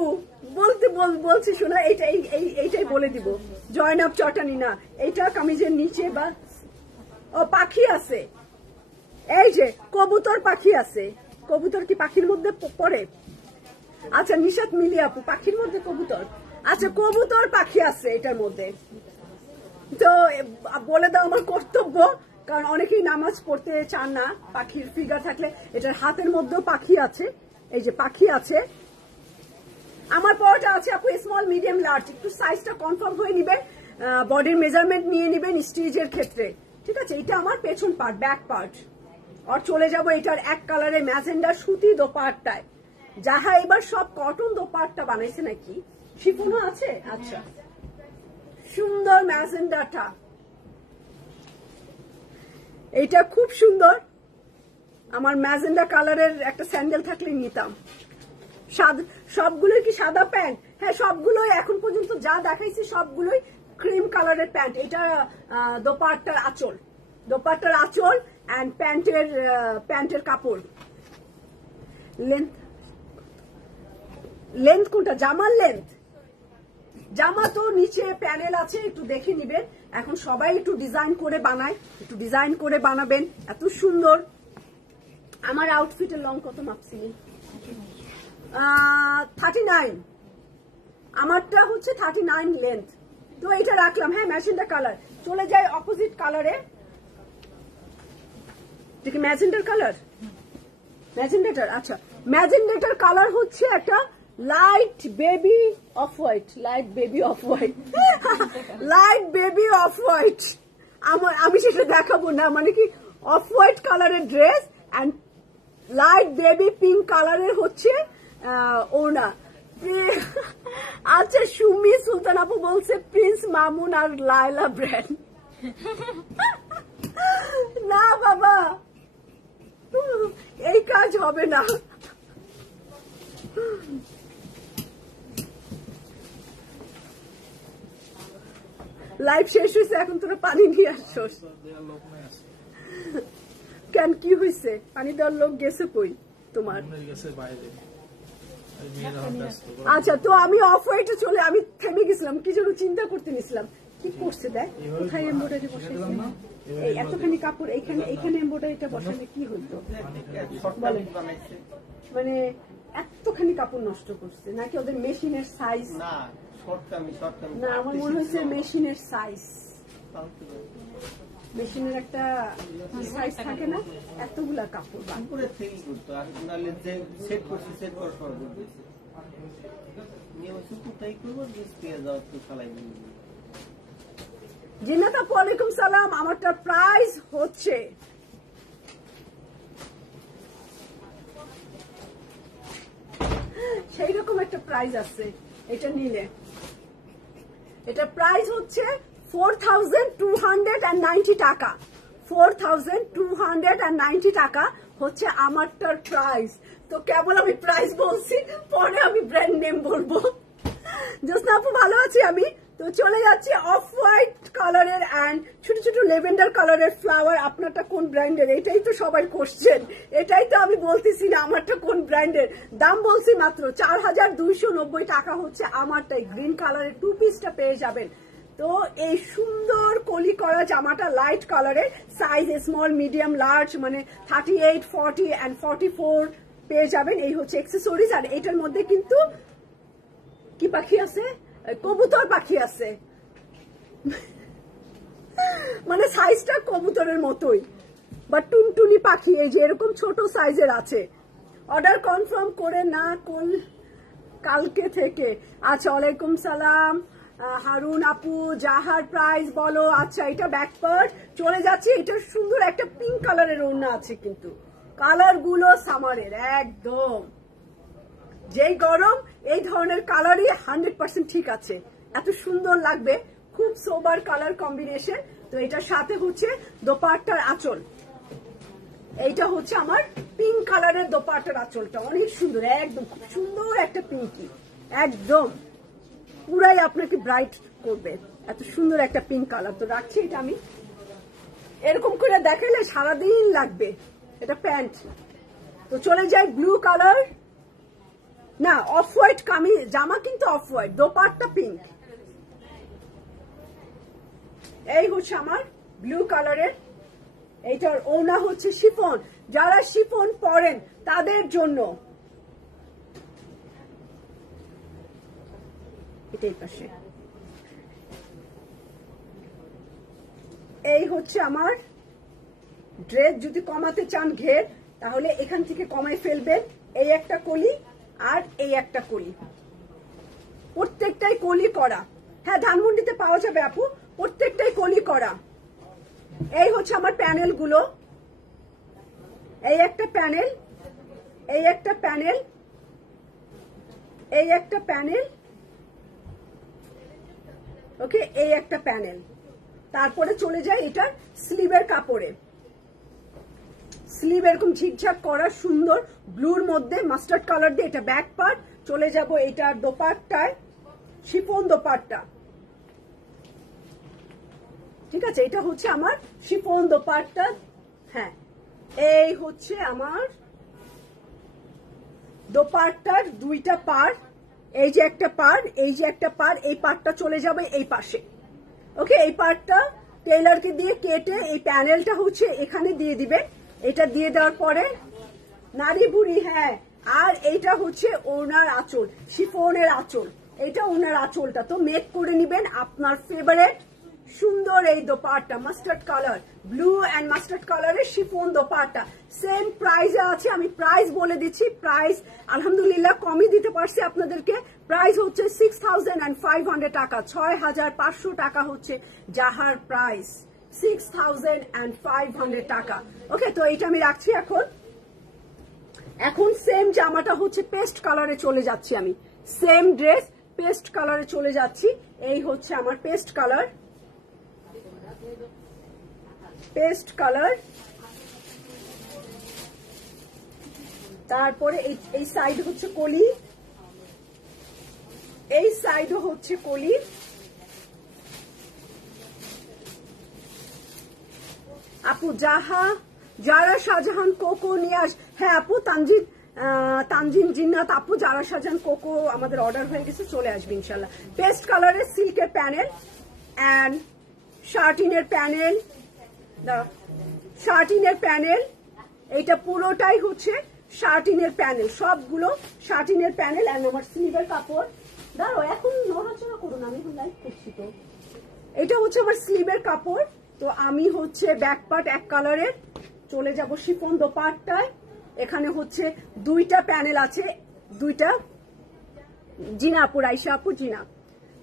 বলছি শোনা, এইটাই বলে দিব, জয়নাব চটানি না, এইটা কামিজের নিচে বা ও পাখি আছে, এই যে কবুতর পাখি আছে, কবুতর কি পাখির মধ্যে পড়ে? আচ্ছা নিশাত মিলি আপু পাখির মধ্যে কবুতর, আচ্ছা কবুতর পাখি আছে এটার মধ্যে, তো বলে দাও আমার কর্তব্য, কারণ অনেকেই নামাজ পড়তে চান না পাখির ফিগার থাকলে। এটার হাতের মধ্যেও পাখি আছে, এই যে পাখি আছে, আমার পরটা আছে আপু স্মল মিডিয়াম লার্জ, একটু সাইজটা কনফার্ম হয়ে নিবেন, বডির মেজারমেন্ট নিয়ে নিবেন স্টিচের ক্ষেত্রে, ঠিক আছে। এটা আমার পেছন পার্ট ব্যাক পার্ট, আর চলে যাব এটার এক কালারে ম্যাজেন্ডা সুতি দোপাট্টায়, যাহা এবার সব কটন দোপাট্টা বানাইছে নাকি, শিফনও আছে, আচ্ছা সুন্দর ম্যাজেন্ডাটা, এইটা খুব সুন্দর, আমার ম্যাজেন্ডা কালারের একটা স্যান্ডেল থাকলে নিতাম। সবগুলোই কি সাদা প্যান্ট? হ্যাঁ, সবগুলোই এখন পর্যন্ত যা দেখাইছি সবগুলোই ক্রিম কালারের প্যান্ট। এটা দোপাট্টার আঁচল, দোপাট্টার আঁচল অ্যান্ড প্যান্টের কাপড়। লেন্থ কোনটা? জামার লেন্থ? জামা তো নিচে প্যানেল আছে, একটু দেখে নিবেন। এখন সবাই একটু ডিজাইন করে বানায়, একটু ডিজাইন করে বানাবেন, এত সুন্দর। আমার আউটফিটের লং কত মাপছিলেন? 39। আমারটা হচ্ছে 39 লেন্থ। তো এটা রাখলাম। হ্যাঁ, ম্যাজেন্ডা কালার। চলে যায় অপোজিট কালারে। দেখি ম্যাজেন্ডার কালার, ম্যাজেন্ডাটার। আচ্ছা, ম্যাজেন্ডাটার কালার হচ্ছে একটা light baby off white, light baby off white, light baby off white. আমি সেটা দেখাবো না, মানে কি অফ হোয়াইট কালারের dress and light baby pink কালারের হচ্ছে ওড়না। আচ্ছা, সুমি সুলতান আপু বলছে প্রিন্স মামুন আর লায়লা ব্র্যান্ড। না বাবা, এই কাজ হবে না। লাইভ শেষ হয়েছে, এখন তোরা পানি নিয়ে আসছোস কেন? কি হয়েছে? পানি দেওয়ার লোক গেছে কই তোমার? আচ্ছা, তো আমি অফ হোয়াইটে চলে, আমি থেমে গেছিলাম, কি যেন চিন্তা করতে নিছিলাম। কি করছে দেখ, কোথায় এমব্রয়ডারি বসাইছে? এই এতখানি কাপড় এইখানে এমব্রয়ডারিটা বসালে কি হইতো বলেন? মানে এতখানি কাপড় নষ্ট করছে নাকি ওদের মেশিনের সাইজ? না, আমার মনে হয়েছে মেশিনের সাইজ, মেশিনের একটা সাইজ থাকে না, এতগুলা কাপড় জিন্নাত আপু ওয়ালাইকুম সালাম। আমারটা প্রাইস হচ্ছে সেই রকম একটা প্রাইস আছে, এটা নিলে এটা প্রাইস হচ্ছে 4290 টাকা। 4290 টাকা হচ্ছে আমারটার প্রাইস। তো কেবল আমি প্রাইস বলছি, পরে আমি ব্র্যান্ড নেম বলবো। জোসনা আপু ভালো আছি আমি। তো চলে যাচ্ছি অফ হোয়াইট কালারের অ্যান্ড ছোট ছোট লেভেন্ডার কালারের ফ্লাওয়ার। আপনারটা কোন ব্র্যান্ডের? এটাই তো সবাই কোশ্চেন, এটাই তো আমি বলতেছি না আমারটা কোন ব্র্যান্ডের। দাম বলছি মাত্র 4290 টাকা হচ্ছে আমারটাই। গ্রিন কালারের 2 পিসটা পেয়ে যাবেন। তো এই সুন্দর কলি করা জামাটা লাইট কালারের, সাইজ স্মল, মিডিয়াম, লার্জ, মানে 38, 40 অ্যান্ড 44 পেয়ে যাবেন। এই হচ্ছে এক্সেসরিজ। আর এটার মধ্যে কিন্তু কি পাখি আছে? কবুতর পাখি আছে, মানে সাইজটা কবুতরের মতোই, বা টুনটুনি পাখি। এই যে এরকম ছোট সাইজের আছে। অর্ডার কনফার্ম করে না কালকে থেকে। আচ্ছা, ওয়ালাইকুম সালাম হারুন আপু। জাহার প্রাইস বলো। আচ্ছা, এটা ব্যাকপার্ট। চলে যাচ্ছে, এটার সুন্দর একটা পিঙ্ক কালারের ওড়না আছে, কিন্তু কালার গুলো সামারের একদম। যেই গরম এই ধরনের কালারই 100% ঠিক আছে, এত সুন্দর লাগবে, খুব সোবার কালার কম্বিনেশন। তো এটার সাথে হচ্ছে দোপাট্টার আঁচল। এইটা হচ্ছে আমার পিঙ্ক কালারের দোপাট্টার আঁচলটা, অনেক সুন্দর, একদম খুব সুন্দর একটা পিঙ্কি, একদম পুরাই আপনাকে ব্রাইট করবে, এত সুন্দর একটা পিঙ্ক কালার। তো রাখছি এটা আমি, এরকম করে দেখালে সারাদিন লাগবে। এটা প্যান্ট। তো চলে যায় ব্লু কালার, না অফ হোয়াইট কামিজ, জামা কিন্তু অফ হোয়াইট, দোপাট্টা পিঙ্ক। এই হচ্ছে আমার ব্লু কালারের। এইটার ওড়না হচ্ছে শিফন। যারা শিফন পরেন তাদের জন্য এটাই পাশে। এই হচ্ছে আমার ড্রেস। যদি কমাতে চান ঘের, তাহলে এখান থেকে কমাই ফেলবেন। এই একটা কলি আর এই একটা কলি, প্রত্যেকটাই কলি করা। হ্যাঁ, ধানমন্ডিতে পাওয়া যাবে আপু, প্রত্যেকটাই কলি করা। এই হচ্ছে আমার প্যানেল গুলো। এই একটা প্যানেল, এই একটা প্যানেল, এই একটা প্যানেল, ওকে, এই একটা প্যানেল। তারপরে চলে যায় এটার স্লিভের কাপড়ে। স্লিভ এরকম ঝিকঝাক করা সুন্দর ব্লুর মধ্যে মাস্টার্ড কালার দিয়ে। এটা ব্যাক পার্ট। চলে যাব এটার দোপাট্টায়, শিফন দোপাট্টা, ঠিক আছে। এটা হচ্ছে আমার শিফন দোপাট্টা। হ্যাঁ, এই হচ্ছে আমার দোপাট্টার দুইটা পার। এই যে একটা পার, এই যে একটা পার, এই পার্টটা চলে যাবে এই পাশে। ওকে, এই পার্টটা টেইলারকে দিয়ে কেটে এই প্যানেলটা হচ্ছে এখানে দিয়ে দিবেন। এটা দিয়ে দেওয়ার পরে নারী বুড়ি, হ্যাঁ, আর এইটা হচ্ছে ওনার আঁচল, শিফনের আঁচল, এটা ওনার আঁচলটা। তো মেক করে নিবেন আপনার ফেভারিট সুন্দর এই dupatta, mustard colour, blue and mustard কালারের শিফন দোপাট্টা। সেম প্রাইসে আছে, আমি প্রাইস বলে দিচ্ছি। প্রাইস আলহামদুলিল্লাহ কমই দিতে পারছি আপনাদেরকে। প্রাইস হচ্ছে 6500 টাকা, 6500 টাকা হচ্ছে জাহার প্রাইস, 6500 টাকা। ওকে, তো এইটা আমি রাখছি। এখন সেম জামাটা হচ্ছে পেস্ট কালারে চলে যাচ্ছি আমি। সেম ড্রেস পেস্ট কালারে চলে যাচ্ছি। এই হচ্ছে আমার পেস্ট কালার, পেস্ট কালার। তারপরে এই সাইড হচ্ছে কলি, এই সাইডও হচ্ছে কলি। আপু যারা শাহজাহান কোকো নিয়ে হ্যাঁ আপু, তানজিন জিন্নাত আপু, যারা শাহজাহান কোকো আমাদের অর্ডার হয়ে গেছে, চলে আসবে ইনশাল্লাহ। পেস্ট কালারের সিল্কের প্যানেল অ্যান্ড শার্টিনের প্যানেল, শার্টিনের প্যানেল, এইটা পুরোটাই হচ্ছে শার্টিনের প্যানেল, সবগুলো শার্টিনের প্যানেল। অ্যান্ড আমার স্লিভের কাপড়, দাঁড়ো এখন নড়াচড়া করুন, আমি এখন লাইভ করছি। তো এটা হচ্ছে আমার স্লিভের কাপড়। তো আমি হচ্ছে ব্যাক পার্ট এক কালারের, চলে যাব শিফন দোপাট্টায়। এখানে হচ্ছে দুইটা প্যানেল আছে, দুইটা জিনা আপু, রাইসা আপু, জিনা।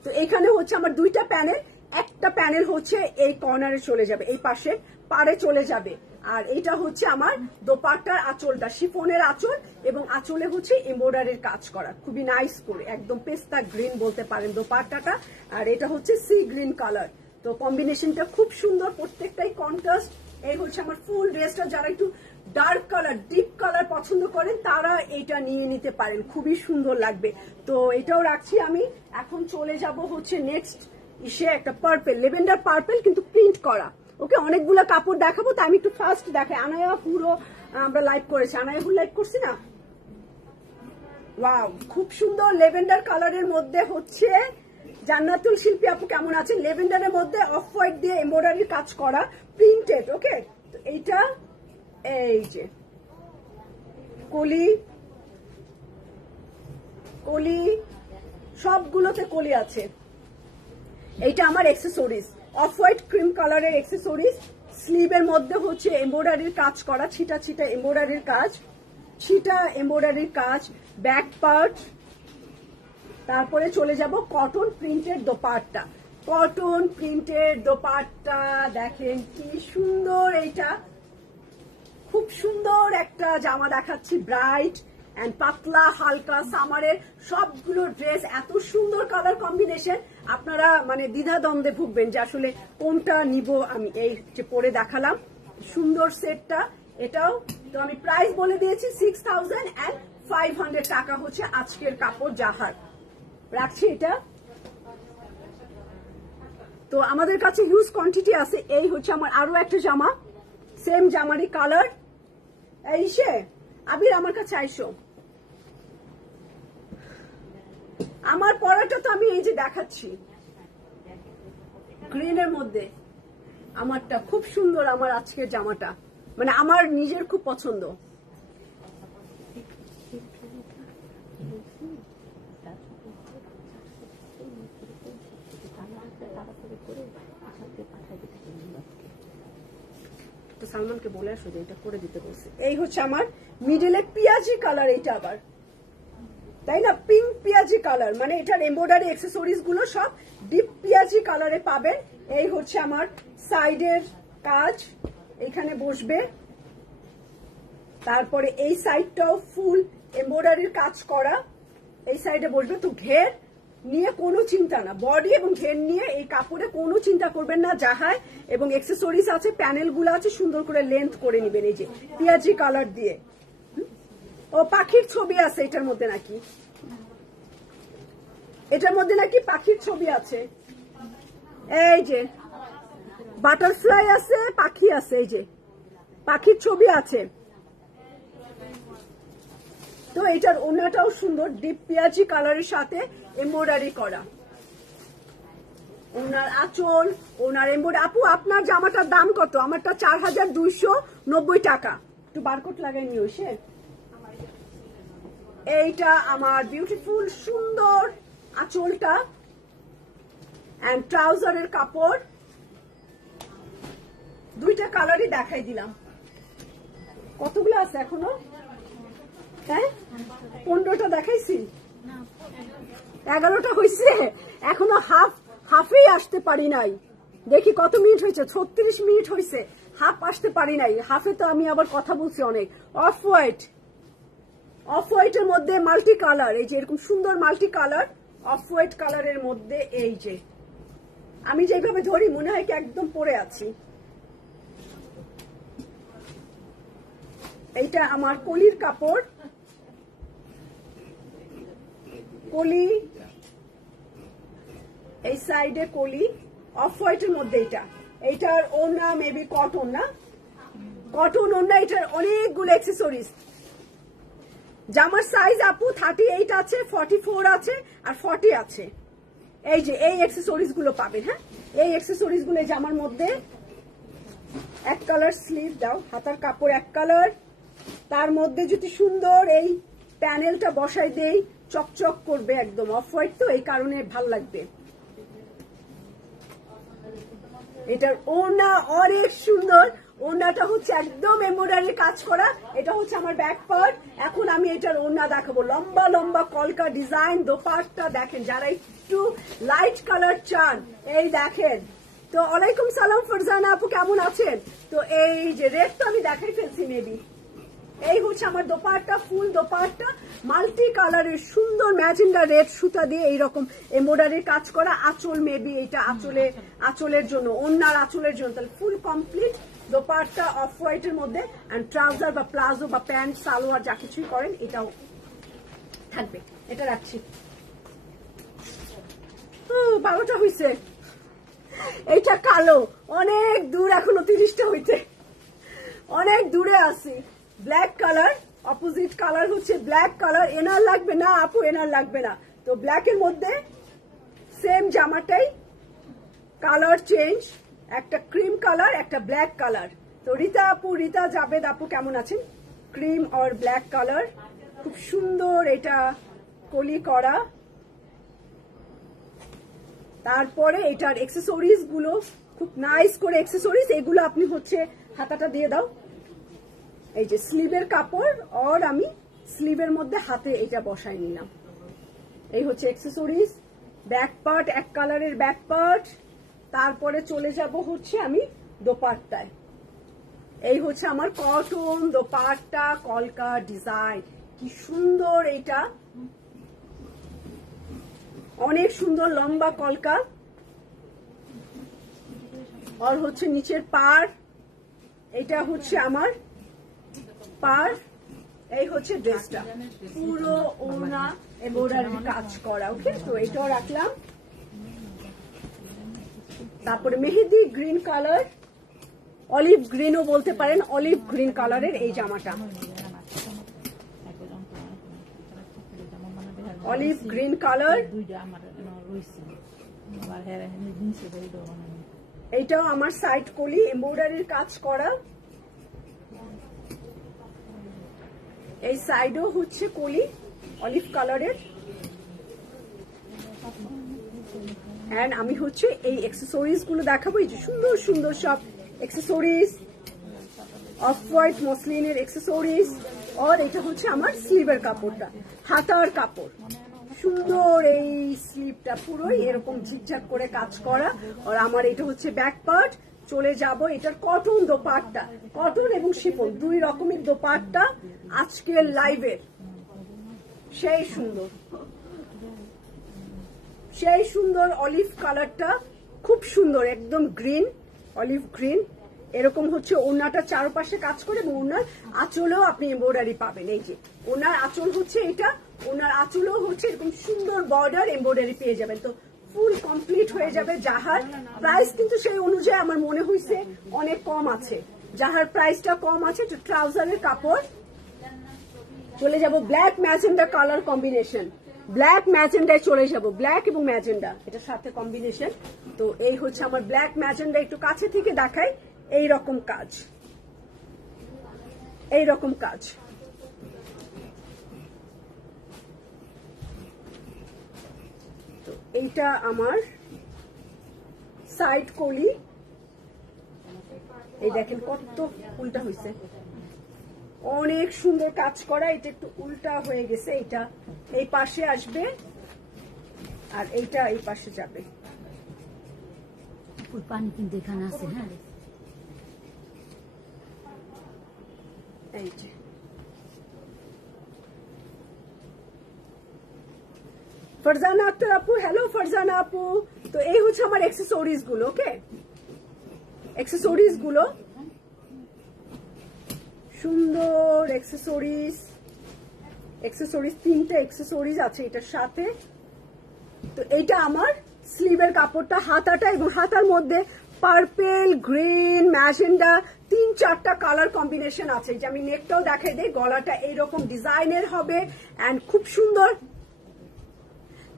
তো এখানে হচ্ছে আমার দুইটা প্যানেল, একটা প্যানেল হচ্ছে এই কর্নারে চলে যাবে, এই পাশে পারে চলে যাবে। আর এটা হচ্ছে আমার দোপাট্টার আঁচলটা, শিফনের আঁচল, এবং আঁচলে হচ্ছে এমব্রয়ডারির কাজ করা, খুবই নাইস করে, একদম পেস্তা গ্রিন বলতে পারেন দোপাট্টাটা। আর এটা হচ্ছে সি গ্রিন কালার। তো কম্বিনেশনটা খুব সুন্দর, প্রত্যেকটাই কন্ট্রাস্ট। এই হচ্ছে আমার ফুল ড্রেসটা। যারা একটু ডার্ক কালার, ডিপ কালার পছন্দ করেন তারা এটা নিয়ে নিতে পারেন, খুবই সুন্দর লাগবে। তো এটাও রাখছি আমি। এখন চলে যাব হচ্ছে নেক্সট ইসে, একটা পার্পেল, লেভেন্ডার পার্পেল, কিন্তু প্রিন্ট করা। ওকে, অনেকগুলো কাপড় দেখাবো, তো আমি একটু ফার্স্ট দেখাই। আনায়া পুরো আমরা লাইভ করেছি, আনায়া পুরো লাইভ করছি না? ওয়াও, খুব সুন্দর লেভেন্ডার কালারের মধ্যে হচ্ছে জান্নাতুল শিল্পী আপু কেমন আছেন? লেভেন্ডারের মধ্যে অফ হোয়াইট দিয়ে এমব্রয়ডারির কাজ করা, প্রিন্টেড। ওকে, তো এইটা এই যে কলি, কলি সবগুলোতে কলি আছে। এইটা আমার অ্যাক্সেসরিজ, অফ হোয়াইট ক্রিম কালারের অ্যাক্সেসরিজ। স্লিভের মধ্যে হচ্ছে এমব্রয়ডারির কাজ করা, ছিটা ছিটা এমব্রয়ডারির কাজ, ছিটা এমব্রয়ডারির কাজ, ব্যাক পার্ট। তারপরে চলে যাব cotton printed dupatta, cotton printed dupatta দেখেন কি সুন্দর। এইটা খুব সুন্দর একটা জামা দেখাচ্ছি, ব্রাইট এন্ড পাতলা হালকা সামারের। সবগুলো ড্রেস এত সুন্দর কালার কম্বিনেশন, আপনারা মানে দ্বিধাদ্বন্দ্বে ভুগবেন যে আসলে কোনটা নিব আমি। এই যে পরে দেখালাম সুন্দর সেটটা, এটাও। তো আমি প্রাইস বলে দিয়েছি 6500 টাকা হচ্ছে আজকের কাপড় জাহার, রাখছি এটা। তো আমাদের কাছে হিউজ কোয়ান্টিটি আছে। এই হচ্ছে আমার আরো একটা জামা, সেম জামারই কালার। এইসে আবির আমার কাছে আইসো, আমার পরাটা তো আমি এই যে দেখাচ্ছি গ্রিনের মধ্যে, আমারটা খুব সুন্দর। আমার আজকের জামাটা মানে আমার নিজের খুব পছন্দ। তো সালমানকে বলে আসো যে এটা করে দিতে বলছে। এই হচ্ছে আমার মিডলে পিয়াজি কালার, এটা আবার তাই না, পিঙ্ক পিয়াজি কালার, মানে এটার এমব্রয়ডারি অ্যাক্সেসরিজ গুলো সব ডিপ পিয়াজি কালারে পাবেন। এই হচ্ছে আমার সাইডের কাজ, এখানে বসবে। তারপরে এই সাইডটাও ফুল এমব্রয়ডারির কাজ করা, এই সাইডে বসবে। তো ঘের নিয়ে কোনো চিন্তা না, বডি এবং ঘের নিয়ে এই কাপড়ে কোনো চিন্তা করবেন না, যাহায় এবং এক্সেসরিজ আছে, প্যানেল গুলো আছে, সুন্দর করে লেন্থ করে নিবেন। এই যে পিয়াজি কালার দিয়ে, ও পাখির ছবি আছে এটার মধ্যে নাকি, এটার মধ্যে নাকি পাখির ছবি আছে। এই যে বাটারফ্লাই আছে, পাখি আছে, এই যে পাখির ছবি আছে। তো এটার ওড়নাটাও সুন্দর, ডিপ পিয়াজি কালারের সাথে এমব্রয়ডারি করা। ওনার আঁচল, ওনার এমব্রয়ডারি। আপু আপনার জামাটার দাম কত? আমারটা 4290 টাকা। একটু বারকোড লাগাই নিও সে। এইটা আমার বিউটিফুল সুন্দর আঁচলটা এন্ড ট্রাউজারের কাপড়, দুইটা কালারই দেখাই দিলাম। কতগুলো আছে এখনো? হ্যাঁ 15টা দেখাইছি, 11টা হয়েছে, এখনো হাফেই আসতে পারি নাই। দেখি কত মিনিট হয়েছে, 36 মিনিট হয়েছে, হাফ আসতে পারি নাই। হাফে তো আমি আবার কথা বলছি অনেক। অফ হোয়াইটের মধ্যে মাল্টি কালার, এই যে এরকম সুন্দর মাল্টি কালার অফ হোয়াইট কালারের মধ্যে। এই যে আমি যেভাবে ধরি মনে হয় কি একদম পরে আছি। এইটা আমার কলির কাপড়, কলি, এই সাইডে কলি, অফ হোয়াইটের মধ্যে। এইটার ওড়না মেবি কটন, না কটন ওড়না। এটার অনেকগুলো অ্যাক্সেসরিজ। জামার সাইজ আপু 38 আছে, 44 আছে আর 40 আছে। এই যে এই অ্যাক্সেসরিজ গুলো পাবেন। হ্যাঁ এই অ্যাক্সেসরিজ গুলো জামার মধ্যে। এক কালার স্লিভ দাও, হাতার কাপড় এক কালার, তার মধ্যে যদি সুন্দর এই প্যানেলটা বসাই দেই চকচক করবে একদম। অফ হোয়াইট তো এই কারণে ভাল লাগবে। এটার ওড়না অনেক সুন্দর, ওড়নাটা হচ্ছে একদম এমব্রয়ডারি কাজ করা। এটা হচ্ছে আমার ব্যাক পার্ট। এখন আমি এটার ওড়না দেখাবো, লম্বা লম্বা কলকা ডিজাইন। দোপাট্টা দেখেন, যারা একটু লাইট কালার চান এই দেখেন। তো ওয়ালাইকুম সালাম ফারজানা আপু, কেমন আছেন? তো এই যে রেড তো আমি দেখাই ফেলছি মেবি। এই হচ্ছে আমার দোপাট্টা, ফুল দোপাট্টা, মাল্টি কালারের সুন্দর ম্যাজেন্ডা রেড সুতা দিয়ে এইরকম এমব্রয়ডারির কাজ করা। আঁচল মেবি এটা আঁচলের জন্য, ওড়নার আঁচলের জন্য। তাহলে ফুল কমপ্লিট দোপাট্টা অফ হোয়াইটের মধ্যে এন্ড ট্রাউজার বা প্লাজো বা প্যান্ট সালোয়ার যা কিছুই করেন এটাও থাকবে। এটা রাখছি। 12টা হয়েছে। এইটা কালো, অনেক দূর, এখনো 30টা হইতে অনেক দূরে আছি। ব্ল্যাক কালার, অপোজিট কালার হচ্ছে ব্ল্যাক কালার। এনার লাগবে না আপু, এনার লাগবে না। তো ব্ল্যাক এর মধ্যে সেম জামাটাই কালার চেঞ্জ, একটা ক্রিম কালার, একটা ব্ল্যাক কালার। তো রীতা আপু, রীতা জাবেদ আপু কেমন আছেন? ক্রিম আর ব্ল্যাক কালার, খুব সুন্দর এটা কলি করা। তারপরে এটার অ্যাক্সেসরিজ গুলো খুব নাইস করে অ্যাক্সেসরিজ। এগুলো আপনি হচ্ছে হাতাটা দিয়ে দাও। এই যে স্লিভের কাপড়, আর আমি স্লিভের মধ্যে হাতে এটা বসাই নিলাম। এই হচ্ছে অ্যাক্সেসরিজ। ব্যাক পার্ট এক কালারের ব্যাক পার্ট। তারপরে চলে যাব হচ্ছে আমি দোপাট্টায়। এই হচ্ছে আমার কটন দোপাট্টা, কলকা ডিজাইন। কি সুন্দর এটা, অনেক সুন্দর লম্বা কলকা। আর হচ্ছে নিচের পাড়, এটা হচ্ছে আমার পার। এই হচ্ছে ড্রেসটা, পুরো ওড়না এমব্রয়ডারি কাজ করা। ওকে, তো এটাও রাখলাম। তারপরে মেহেদি গ্রিন কালার, অলিভ গ্রিনও বলতে পারেন, অলিভ গ্রিন কালারের এই জামাটা, অলিভ গ্রিন কালার। এইটাও আমার সাইড কলি এমব্রয়ডারির কাজ করা। এই সাইডও হচ্ছে কলি অলিভ কালারের। এন্ড আমি হচ্ছে এই অ্যাক্সেসরিজ গুলো দেখাবো। এই যে সুন্দর সুন্দর সব অ্যাক্সেসরিজ, অফ হোয়াইট মসলিনের অ্যাক্সেসরিজ। আর এটা হচ্ছে আমার স্লিভের কাপড়টা, হাতার কাপড়। সুন্দর এই স্লিভটা পুরোই এরকম ঝিকঝাক করে কাজ করা। আর আমার এটা হচ্ছে ব্যাক পার্ট। চলে যাব এটার কটন দোপাট্টা, কটন এবং শিফন দুই রকমের দোপাট্টা আজকের লাইভের সেই সুন্দর। সেই সুন্দর অলিভ কালারটা, খুব সুন্দর, একদম গ্রিন, অলিভ গ্রিন। এরকম হচ্ছে ওনাটা চারপাশে কাজ করে এবং ওনার আঁচলেও আপনি এমব্রয়ডারি পাবেন। এই যে ওনার আঁচল হচ্ছে এটা, ওনার আঁচলও হচ্ছে এরকম সুন্দর বর্ডার এমব্রয়ডারি পেয়ে যাবেন। তো ফুল কমপ্লিট হয়ে যাবে। যাহার প্রাইস কিন্তু সেই অনুযায়ী আমার মনে হয়েছে অনেক কম আছে, যাহার প্রাইসটা কম আছে। তো ট্রাউজারের কাপড় চলে যাব black magenta colour combination, black ম্যাজেন্ডায় চলে যাব, ব্ল্যাক এবং ম্যাজেন্ডা এটার সাথে কম্বিনেশন। তো এই হচ্ছে আমার ব্ল্যাক ম্যাজেন্ডা, একটু কাছে থেকে দেখাই। এই রকম কাজ, এই রকম কাজ। তো এইটা আমার সাইড কলি, এই দেখেন কত উল্টা হয়েছে, অনেক সুন্দর কাজ করা। এটা একটু উল্টা হয়ে গেছে, এটা এই পাশে আসবে আর এইটা এই পাশে যাবে। পানি কিন্তু এখানে আছে। হ্যাঁ, এই যে ফারজানা আক্তার আপু, হ্যালো ফারজানা আপু। তো এই হচ্ছে আমার অ্যাক্সেসরিজ গুলো। ওকে, অ্যাক্সেসরিজ গুলো সুন্দর অ্যাক্সেসরিজ, অ্যাক্সেসরিজ 3টে অ্যাক্সেসরিজ আছে এটার সাথে। তো এইটা আমার স্লিভের কাপড়টা, হাতাটা, এবং হাতার মধ্যে পার্পেল, গ্রিন, ম্যাজেন্ডা 3-4টা কালার কম্বিনেশন আছে। যে আমি নেকটাও দেখাই দিই, গলাটা এইরকম ডিজাইনের হবে এন্ড খুব সুন্দর।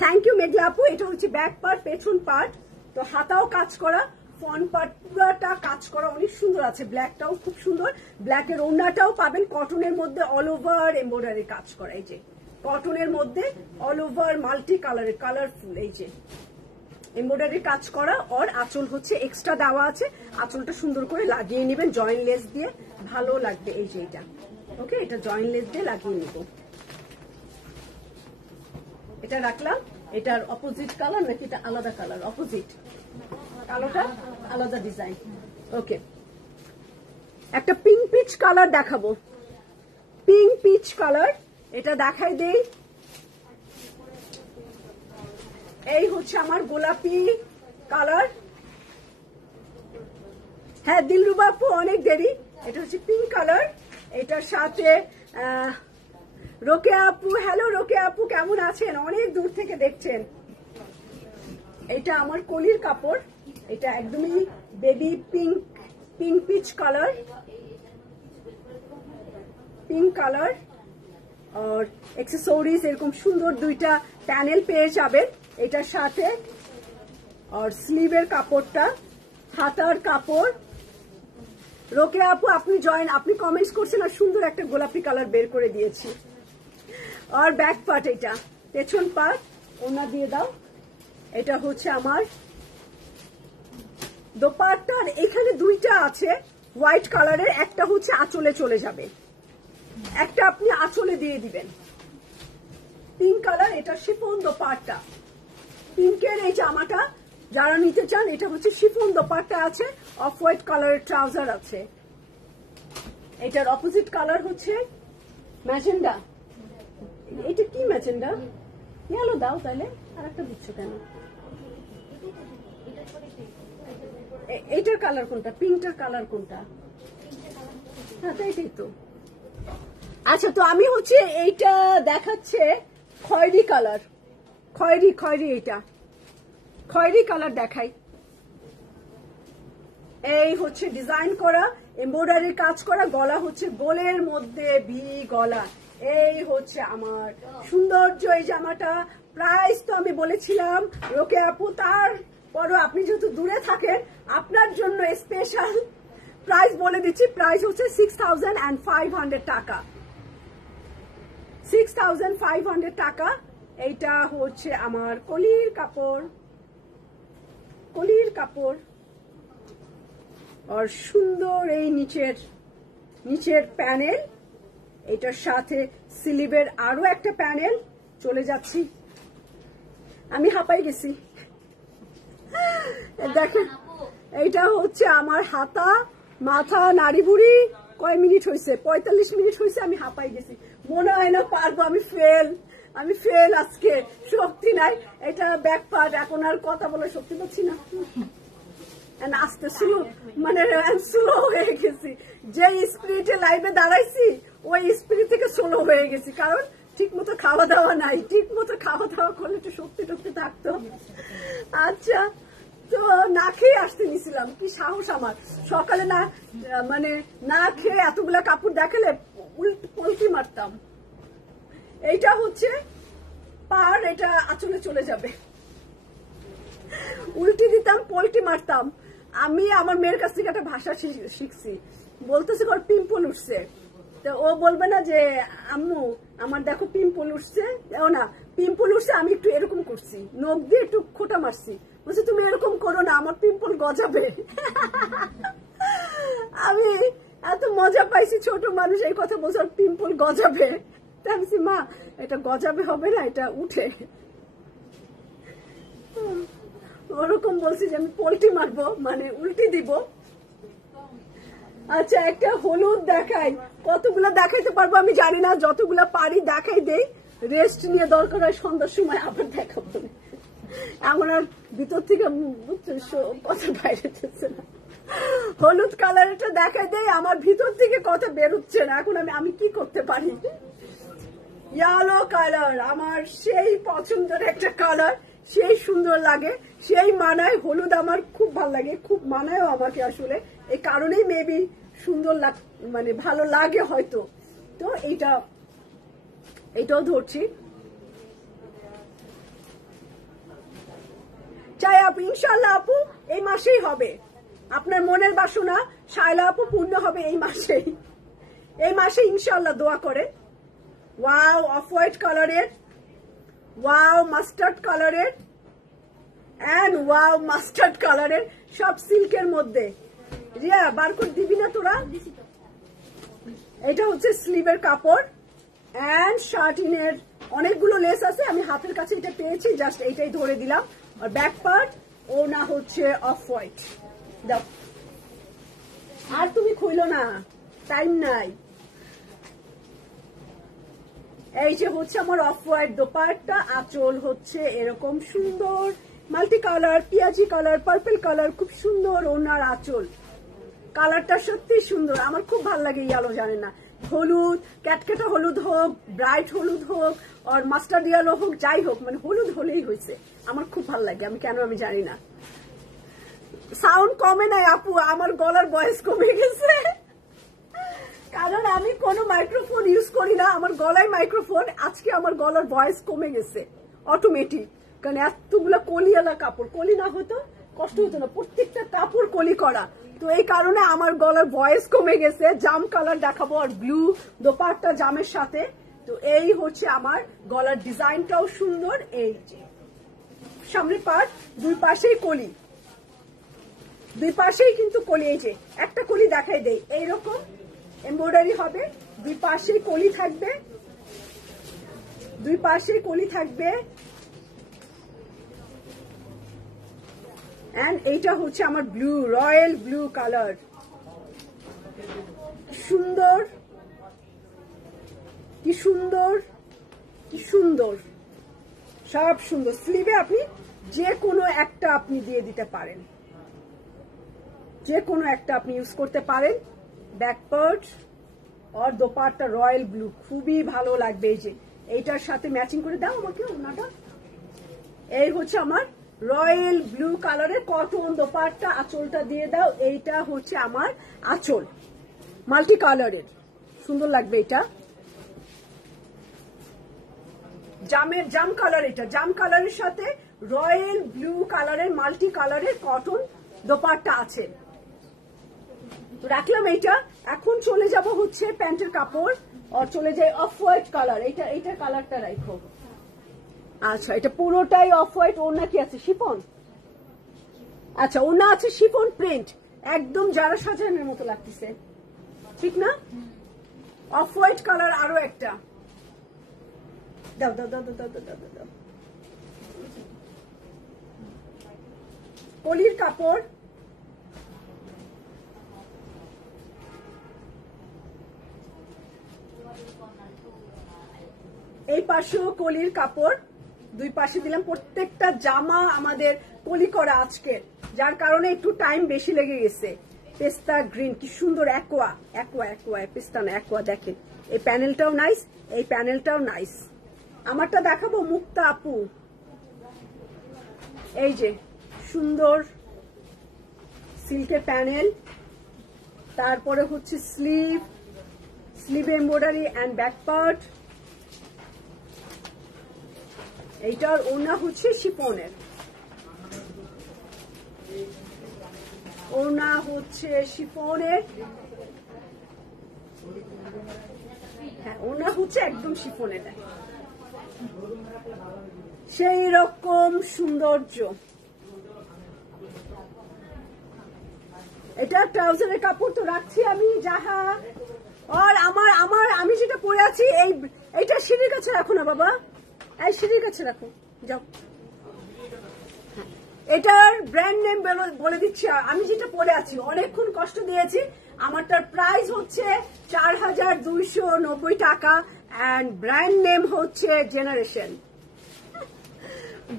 থ্যাংক ইউ মেঘলা আপু। এটা হচ্ছে ব্যাক পার্ট, পেছন পার্ট। তো হাতাও কাজ করা, ফ্রন্ট পার্ট পুরোটা কাজ করা, অনেক সুন্দর আছে। ব্ল্যাকটাও খুব সুন্দর, ব্ল্যাকের ওড়নাটাও পাবেন কটনের মধ্যে অল ওভার এমব্রয়ডারি কাজ করা। এই যে কটনের মধ্যে অল ওভার মাল্টি কালারের, কালারফুল এই যে এমব্রয়ডারি কাজ করা। আর আঁচল হচ্ছে এক্সট্রা দেওয়া আছে, আঁচলটা সুন্দর করে লাগিয়ে নেবেন জয়েন্ট লেস দিয়ে, ভালো লাগবে। এই যে এটা, ওকে, এটা জয়েন্ট লেস দিয়ে লাগিয়ে নিব। এটা রাখলাম। এটার অপোজিট কালার নাকি এটা আলাদা কালার? অপোজিট, কালোটা আলাদা ডিজাইন। ওকে, একটা পিঙ্ক পিচ কালার দেখাবো, পিঙ্ক পিচ কালার, এটা দেখাই দেই। এই হচ্ছে আমার গোলাপি কালার। হ্যাঁ দিলরুবা আপু, অনেক দেরি। এটা হচ্ছে পিঙ্ক কালার, এটার সাথে রোকেয়া আপু, হ্যালো রোকেয়া আপু, কেমন আছেন? অনেক দূর থেকে দেখছেন। এটা আমার কলির কাপড়, এটা একদমই baby pink, pink peach colour, pink colour. আর অ্যাক্সেসরিজ এরকম সুন্দর 2টা প্যানেল পেয়ে যাবেন এটার সাথে। আর স্লিভের কাপড়টা, হাতার কাপড়। রোকেয়া আপু আপনি কমেন্টস করছেন আর সুন্দর একটা গোলাপি কালার বের করে দিয়েছি। আর ব্যাক পার্ট, এটা পেছন পার্ট, ওনা দিয়ে দাও। এটা হচ্ছে আমার দোপাট্টা। আর এখানে 2টা আছে হোয়াইট কালারের, একটা হচ্ছে আঁচলে চলে যাবে, একটা আপনি আঁচলে দিয়ে দিবেন। পিঙ্ক কালার, এটা শিফন দোপাট্টা, পিঙ্কের এই জামাটা যারা নিতে চান, এটা হচ্ছে শিফন দোপাট্টা আছে, অফ হোয়াইট কালারের ট্রাউজার আছে। এটার অপোজিট কালার হচ্ছে ম্যাজেন্ডা। এটা কি ম্যাজেন্ডা? ইয়েলো দাও তাহলে, আর একটা দিচ্ছ কেন? এইটার কালার কোনটা? পিঙ্কটার কালার কোনটা? হ্যাঁ তাই তো। আচ্ছা, তো আমি হচ্ছে এইটা দেখাচ্ছে খয়েরি কালার, খয়েরি, এটা খয়েরি কালার দেখাই। এই হচ্ছে ডিজাইন করা, এমব্রয়ডারির কাজ করা, গলা হচ্ছে গোলের মধ্যে ভি গলা। এই হচ্ছে আমার সৌন্দর্য এই জামাটা। প্রাইস তো আমি বলেছিলাম রোকে আপু, তারপরও আপনি যেহেতু দূরে থাকেন আপনার জন্য স্পেশাল প্রাইস বলে দিচ্ছি। প্রাইস হচ্ছে 6500 টাকা, 6500 টাকা। এইটা হচ্ছে আমার কলির কাপড়, কলির কাপড়। আর সুন্দর এই নিচের প্যানেল, এটার সাথে স্লিভের আরো একটা প্যানেল। চলে যাচ্ছি, আমি হাঁপাই গেছি। দেখেন, এইটা হচ্ছে আমার হাতা, মাথা, নাড়ি বুড়ি। কয় মিনিট হয়েছে? 45 মিনিট হয়েছে, আমি হাঁপাই গেছি। মনে হয় না পারবো, আমি ফেল। আমি ফেল আজকে, শক্তি নাই। এটা ব্যাক পার্ট, এখন আর কথা বলে শক্তি পাচ্ছি না। আস্তে স্লো, মানে স্লো হয়ে গেছি। যে স্পিরিটে লাইভে দাঁড়াইছি ওই স্পিরিট থেকে স্লো হয়ে গেছি, কারণ ঠিক মতো খাওয়া দাওয়া নাই। ঠিক মতো খাওয়া দাওয়া করলে একটু শক্তি টক্তি থাকতো। আচ্ছা, তো না খেয়ে আসতে নিছিলাম, কি সাহস আমার। সকালে না, মানে না খেয়ে এতগুলা কাপড় দেখালে পল্টি মারতাম। এইটা হচ্ছে পার, এটা আঁচলে চলে যাবে, উল্টি দিতাম, পল্টি মারতাম। আমি আমার মেয়ের কাছ থেকে একটা ভাষা শিখছি, বলতেছে ওর পিম্পল উঠছে, তো ও বলবে না যে আম্মু আমার দেখো পিম্পল উঠছে, ও না পিম্পল উঠছে, আমি একটু এরকম করছি, নখ দিয়ে একটু খোটা মারছি, বলছে তুমি এরকম করো না, আমার পিম্পল গজাবে। আমি এত মজা পাইছি, ছোট মানুষ এই কথা বলছে পিম্পল গজাবে। তাই আমি বলছি মা এটা গজাবে হবে না, এটা উঠে। ওরকম বলছি যে আমি পোল্টি মারবো, মানে উল্টি দিব। আচ্ছা, একটা হলুদ দেখাই, কতগুলো দেখাইতে পারবো আমি জানি না, যতগুলো পারি দেখাই দেই, রেস্ট নিয়ে দরকার হয় সন্ধ্যার সময় আবার দেখাবো। এমন আর ভিতর থেকে কথা বাইরে যাচ্ছে না। হলুদ কালারটা দেখাই দেই, আমার ভিতর থেকে কথা বেরোচ্ছে না, এখন আমি কি করতে পারি। ইয়েলো কালার আমার সেই পছন্দের একটা কালার, সেই সুন্দর লাগে, সেই মানায়। হলুদ আমার খুব ভালো লাগে, খুব মানায়ও আমাকে, আসলে এই কারণেই মেবি সুন্দর মানে ভালো লাগে হয়তো। তো এইটাও ধরছি। চাই আপু, ইনশাল্লাহ আপু এই মাসেই হবে, আপনার মনের বাসনা শায়লা আপু পূর্ণ হবে এই মাসেই। এই মাসে ইনশাল্লাহ দোয়া করে। ওয়াও অফ হোয়াইট কালারের, ওয়াও মাস্টার্ড কালারের, এন্ড ওয়াও মাস্টার্ড কালারের, সব সিল্কের মধ্যে। রিয়া বারকোড দিবি না তোরা? এটা হচ্ছে স্লিভের কাপড় এন্ড শার্টিনের অনেকগুলো লেস আছে, আমি হাতের কাছে এটা পেয়েছি, জাস্ট এইটাই ধরে দিলাম। আর ব্যাক পার্ট ও না হচ্ছে অফ হোয়াইট। দাও, আর তুমি খুইলো না, টাইম নাই। এই যে হচ্ছে আমার অফ হোয়াইট দোপাট্টা, আঁচল হচ্ছে এরকম সুন্দর মাল্টি কালার, পিয়াজি কালার, পার্পল কালার, খুব সুন্দর ওনার আঁচল। কালারটা সত্যি সুন্দর, আমার খুব ভালো লাগে। ইয়েলো জানে না, হলুদ, ক্যাটকেটা হলুদ হোক, ব্রাইট হলুদ হোক, আর মাস্টার্ড ইয়েলো হোক, যাই হোক, মানে হলুদ হলেই হয়েছে, আমার খুব ভালো লাগে। আমি কেন আমি জানি না। সাউন্ড কমে নাই আপু, আমার গলার ভয়েস কমে গেছে, কারণ আমি কোনো মাইক্রোফোন ইউজ করি না, আমার গলায় মাইক্রোফোন। আজকে আমার গলার ভয়েস কমে গেছে অটোমেটিক, কারণ এতগুলো কলিওয়ালা কাপড়, কলি না হতো কষ্ট হতো না, প্রত্যেকটা কাপড় কলি করা, তো এই কারণে আমার গলার ভয়েস কমে গেছে। জাম কালার দেখাবো, আর ব্লু দোপাট্টা জামের সাথে। তো এই হচ্ছে আমার গলার ডিজাইনটাও সুন্দর। এই যে সামনে পার্ট, দুই পাশেই কলি, দুই পাশেই কিন্তু কলি। এই যে একটা কলি দেখাই দেই, এইরকম এমব্রয়ডারি হবে, দুই পাশেই কলি থাকবে, দুই পাশেই কলি থাকবে। এন্ড এইটা হচ্ছে আমার ব্লু, রয়্যাল ব্লু কালার, সুন্দর, কি সুন্দর, কি সুন্দর, সব সুন্দর। স্লিভে আপনি যে কোনো একটা আপনি দিয়ে দিতে পারেন, যে কোনো একটা আপনি ইউজ করতে পারেন। ব্যাক পার্ট আর দোপাট্টা রয়্যাল ব্লু, খুবই ভালো লাগবে। এই যে এইটার সাথে ম্যাচিং করে দাও আমাকে ওনাটা। এই হচ্ছে আমার রয়্যাল ব্লু কালারের কটন দোপাট্টা, আঁচলটা দিয়ে দাও। এইটা হচ্ছে আমার আঁচল, মাল্টি কালারের, সুন্দর লাগবে। এটা জাম কালার, এটা জাম কালারের সাথে রয়্যাল ব্লু কালারের মাল্টি কালারের কটন দোপাট্টা আছে। রাখলাম এইটা। এখন চলে যাব হচ্ছে প্যান্টের কাপড়, আর চলে যায় অফ হোয়াইট কালার। এইটা কালারটা রাখো। আচ্ছা, এটা পুরোটাই অফ হোয়াইট। ওনা কি আছে? শিফন। আচ্ছা, ওনা আছে শিফন প্রিন্ট, একদম যারা সাজানোর মতো লাগতেছে, ঠিক না? অফ হোয়াইট কালার আরো একটা দাও দাও দাও দাও দাও দাও দাও। কলির কাপড়, এই পাশেও কলির কাপড়, দুই পাশে দিলাম। প্রত্যেকটা জামা আমাদের কলি করা আজকে, যার কারণে একটু টাইম বেশি লেগে গেছে। পেস্তা গ্রিন, কি সুন্দর, অ্যাকোয়া অ্যাকোয়া অ্যাকোয়া, পেস্তা না অ্যাকোয়া। দেখেন এই প্যানেলটাও নাইস, এই প্যানেলটাও নাইস। আমারটা দেখাবো মুক্তা আপু। এই যে সুন্দর সিল্কের প্যানেল, তারপরে হচ্ছে sleeve embroidery and back part. এইটার ওড়না হচ্ছে শিফনের, ওড়না হচ্ছে শিফনের, হ্যাঁ ওড়না হচ্ছে একদম শিফনের, সেই রকম সৌন্দর্য। এটা ট্রাউজারের কাপড় তো রাখছি আমি যাহা। আর আমি যেটা পরে আছি এইটা সিঁড়ির কাছে রাখো না বাবা, এই সিঁড়ির কাছে রাখো, যাও। এটার ব্র্যান্ড নেম বলে দিচ্ছি। আমি যেটা পরে আছি অনেকক্ষণ কষ্ট দিয়েছি। আমারটার প্রাইস হচ্ছে 4290 টাকা, অ্যান্ড ব্র্যান্ড নেম হচ্ছে জেনারেশন।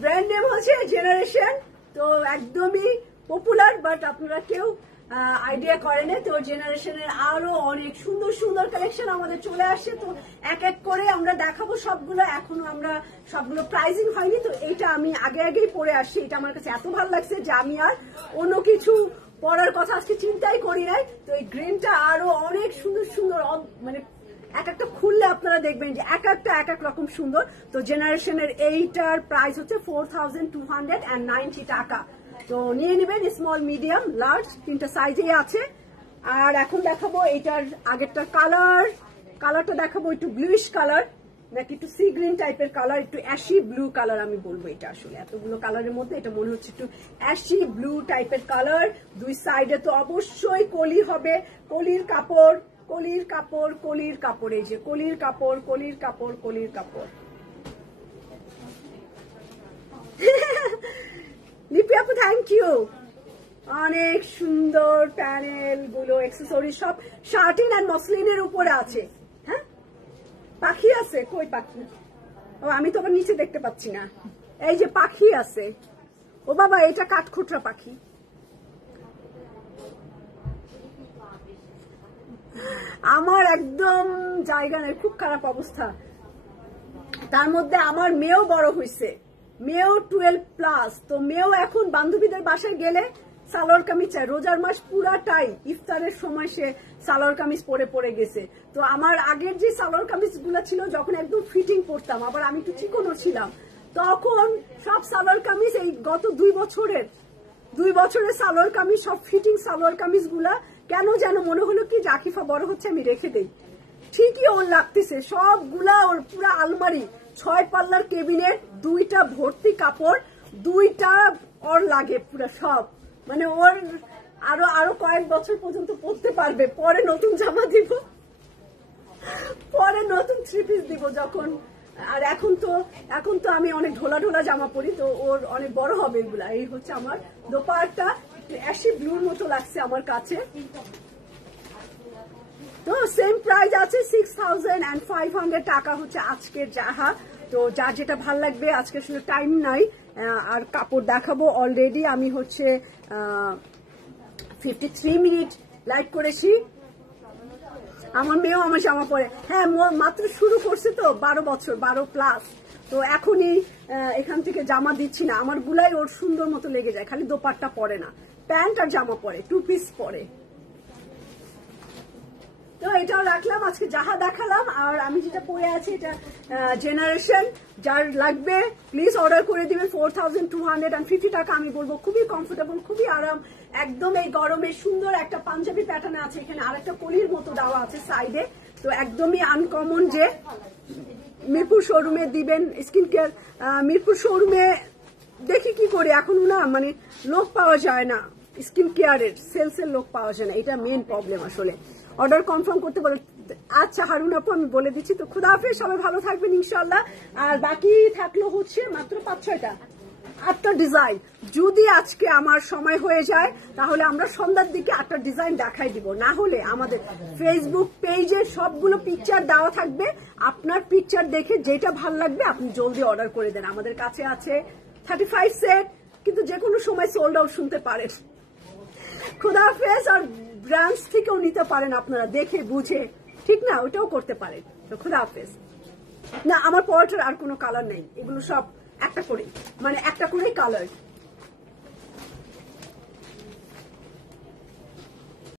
ব্র্যান্ড নেম হচ্ছে জেনারেশন। তো একদমই পপুলার, বাট আপনারা কেউ আইডিয়া করেন। তো জেনারেশনের আরো অনেক সুন্দর সুন্দর কালেকশন আমাদের চলে আসছে। তো এক এক করে আমরা দেখাবো সবগুলো। এখনো আমরা সবগুলো প্রাইজিং হয়নি, তো এইটা আমি আগেই পরে আসছি। এটা আমার কাছে এত ভালো লাগছে যে আমি আর অন্য কিছু পরার কথা আজকে চিন্তাই করি নাই। তো এই গ্রিনটা আরো অনেক সুন্দর সুন্দর, মানে এক একটা খুললে আপনারা দেখবেন যে এক এক রকম সুন্দর। তো জেনারেশনের এইটার প্রাইস হচ্ছে 4290 টাকা। তো নিয়ে নেবেন, স্মল মিডিয়াম লার্জ তিনটা সাইজেই আছে। আর এখন দেখাবো এইটার আগেরটা কালারটা দেখাবো একটু ব্লুইশ কালার, নাকি একটু সি গ্রিন টাইপের কালার, একটু অ্যাশি ব্লু কালার আমি বলবো। এটা আসলে এতগুলো কালারের মধ্যে এটা মনে হচ্ছে একটু অ্যাশি ব্লু টাইপের কালার। দুই সাইডে তো অবশ্যই কলি হবে, কলির কাপড় কলির কাপড় কলির কাপড়, এই যে কলির কাপড় কলির কাপড় কলির কাপড়। লিপি আপু থ্যাংক ইউ। অনেক সুন্দর প্যানেল গুলো, অ্যাক্সেসরি সব শার্টিন এন্ড মসলিনের উপরে আছে। হ্যাঁ পাখি আছে, কই পাখি? ও আমি তো আবার নিচে দেখতে পাচ্ছি না। এই যে পাখি আছে, ও বাবা এটা কাঠখোটরা পাখি। আমার একদম জায়গা নেই, খুব খারাপ অবস্থা। তার মধ্যে আমার মেয়েও বড় হয়েছে, মেয়েও 12+। তো মেয়েও এখন বান্ধবীদের বাসায় গেলে সালোয়ার কামিজ চাই। রোজার মাস পুরাটাই ইফতারের সময় সে সালোয়ার কামিজ পরে গেছে। তো আমার আগের যে সালোয়ার কামিজ গুলা ছিল, যখন একদম ফিটিং পরতাম, আবার আমি একটু চিকনও ছিলাম, তখন সব সালোয়ার কামিজ এই গত 2 বছরের সালোয়ার কামিজ, সব ফিটিং সালোয়ার কামিজ গুলা কেন যেন মনে হলো কি জাকিফা বড় হচ্ছে, আমি রেখে দেই। ঠিকই ওর লাগতেছে সবগুলা, ওর পুরা আলমারি 6 পাল্লার কেবিনেট, 2টা ভর্তি কাপড়, 2টা ওর লাগে পুরা সব। মানে ওর আরো কয়েক বছর পর্যন্ত পরতে পারবে, পরে নতুন জামা দিব, পরে নতুন 3 পিস দিব যখন। আর এখন তো আমি অনেক ঢোলা জামা পরি, তো ওর অনেক বড় হবে এগুলা। এই হচ্ছে আমার দোপাট্টা, অ্যাশি ব্লুর মতো লাগছে আমার কাছে। তো সেম প্রাইস আছে 6500 টাকা হচ্ছে আজকের যাহা। তো যার যেটা ভাল লাগবে, আজকে আসলে টাইম নাই। আর কাপড় দেখাবো অলরেডি আমি হচ্ছে 53 মিনিট লাইভ করেছি। আমার মেয়েও আমার জামা পরে, হ্যাঁ মাত্র শুরু করছে তো, 12 বছর 12+। তো এখনই এখান থেকে জামা দিচ্ছি না, আমার গুলাই ওর সুন্দর মতো লেগে যায়, খালি দোপাট্টা পরে না, প্যান্ট আর জামা পরে, 2 পিস পরে। তো এটাও রাখলাম আজকে যাহা দেখালাম। আর আমি যেটা পরে আছি এটা জেনারেশন, যার লাগবে প্লিজ অর্ডার করে দিবেন। 4250 টাকা। আমি বলবো খুবই কমফোর্টেবল, খুবই আরাম, একদম এই গরমে সুন্দর একটা পাঞ্জাবি প্যাটার্ন আছে। এখানে আরেকটা কলির মতো দেওয়া আছে সাইডে, তো একদমই আনকমন। যে মিরপুর শোরুমে দিবেন স্কিন কেয়ার, মিরপুর শোরুমে দেখি কি করে এখন না, মানে লোক পাওয়া যায় না, স্কিন কেয়ারের সেলসের লোক পাওয়া যায় না, এটা মেন প্রবলেম আসলে। অর্ডার কনফার্ম করতে বলে। আচ্ছা হারুন আপু আমি বলে দিচ্ছি। তো খুদা হাফেজ, সবাই ভালো থাকবেন ইনশাল্লাহ। আর বাকি থাকলো হচ্ছে মাত্র 5-6টা। 8টা ডিজাইন। যদি আজকে আমার সময় হয়ে যায় তাহলে আমরা সন্ধ্যার দিকে 8টা ডিজাইন দেখাই দিব, না হলে আমাদের ফেসবুক পেজে সবগুলো পিকচার দেওয়া থাকবে। আপনার পিকচার দেখে যেটা ভাল লাগবে আপনি জলদি অর্ডার করে দেন। আমাদের কাছে আছে 35 সেট, কিন্তু যে কোনো সময় সোল্ড আউট শুনতে পারেন। খোদা হাফেজ। আর ব্রাঞ্চ থেকেও নিতে পারেন আপনারা দেখে বুঝে, ঠিক না? ওটাও করতে পারেন। তো খোদা হাফেজ। না, আমার পরটার আর কোনো কালার নেই, এগুলো সব একটা করে, মানে একটা করেই কালার।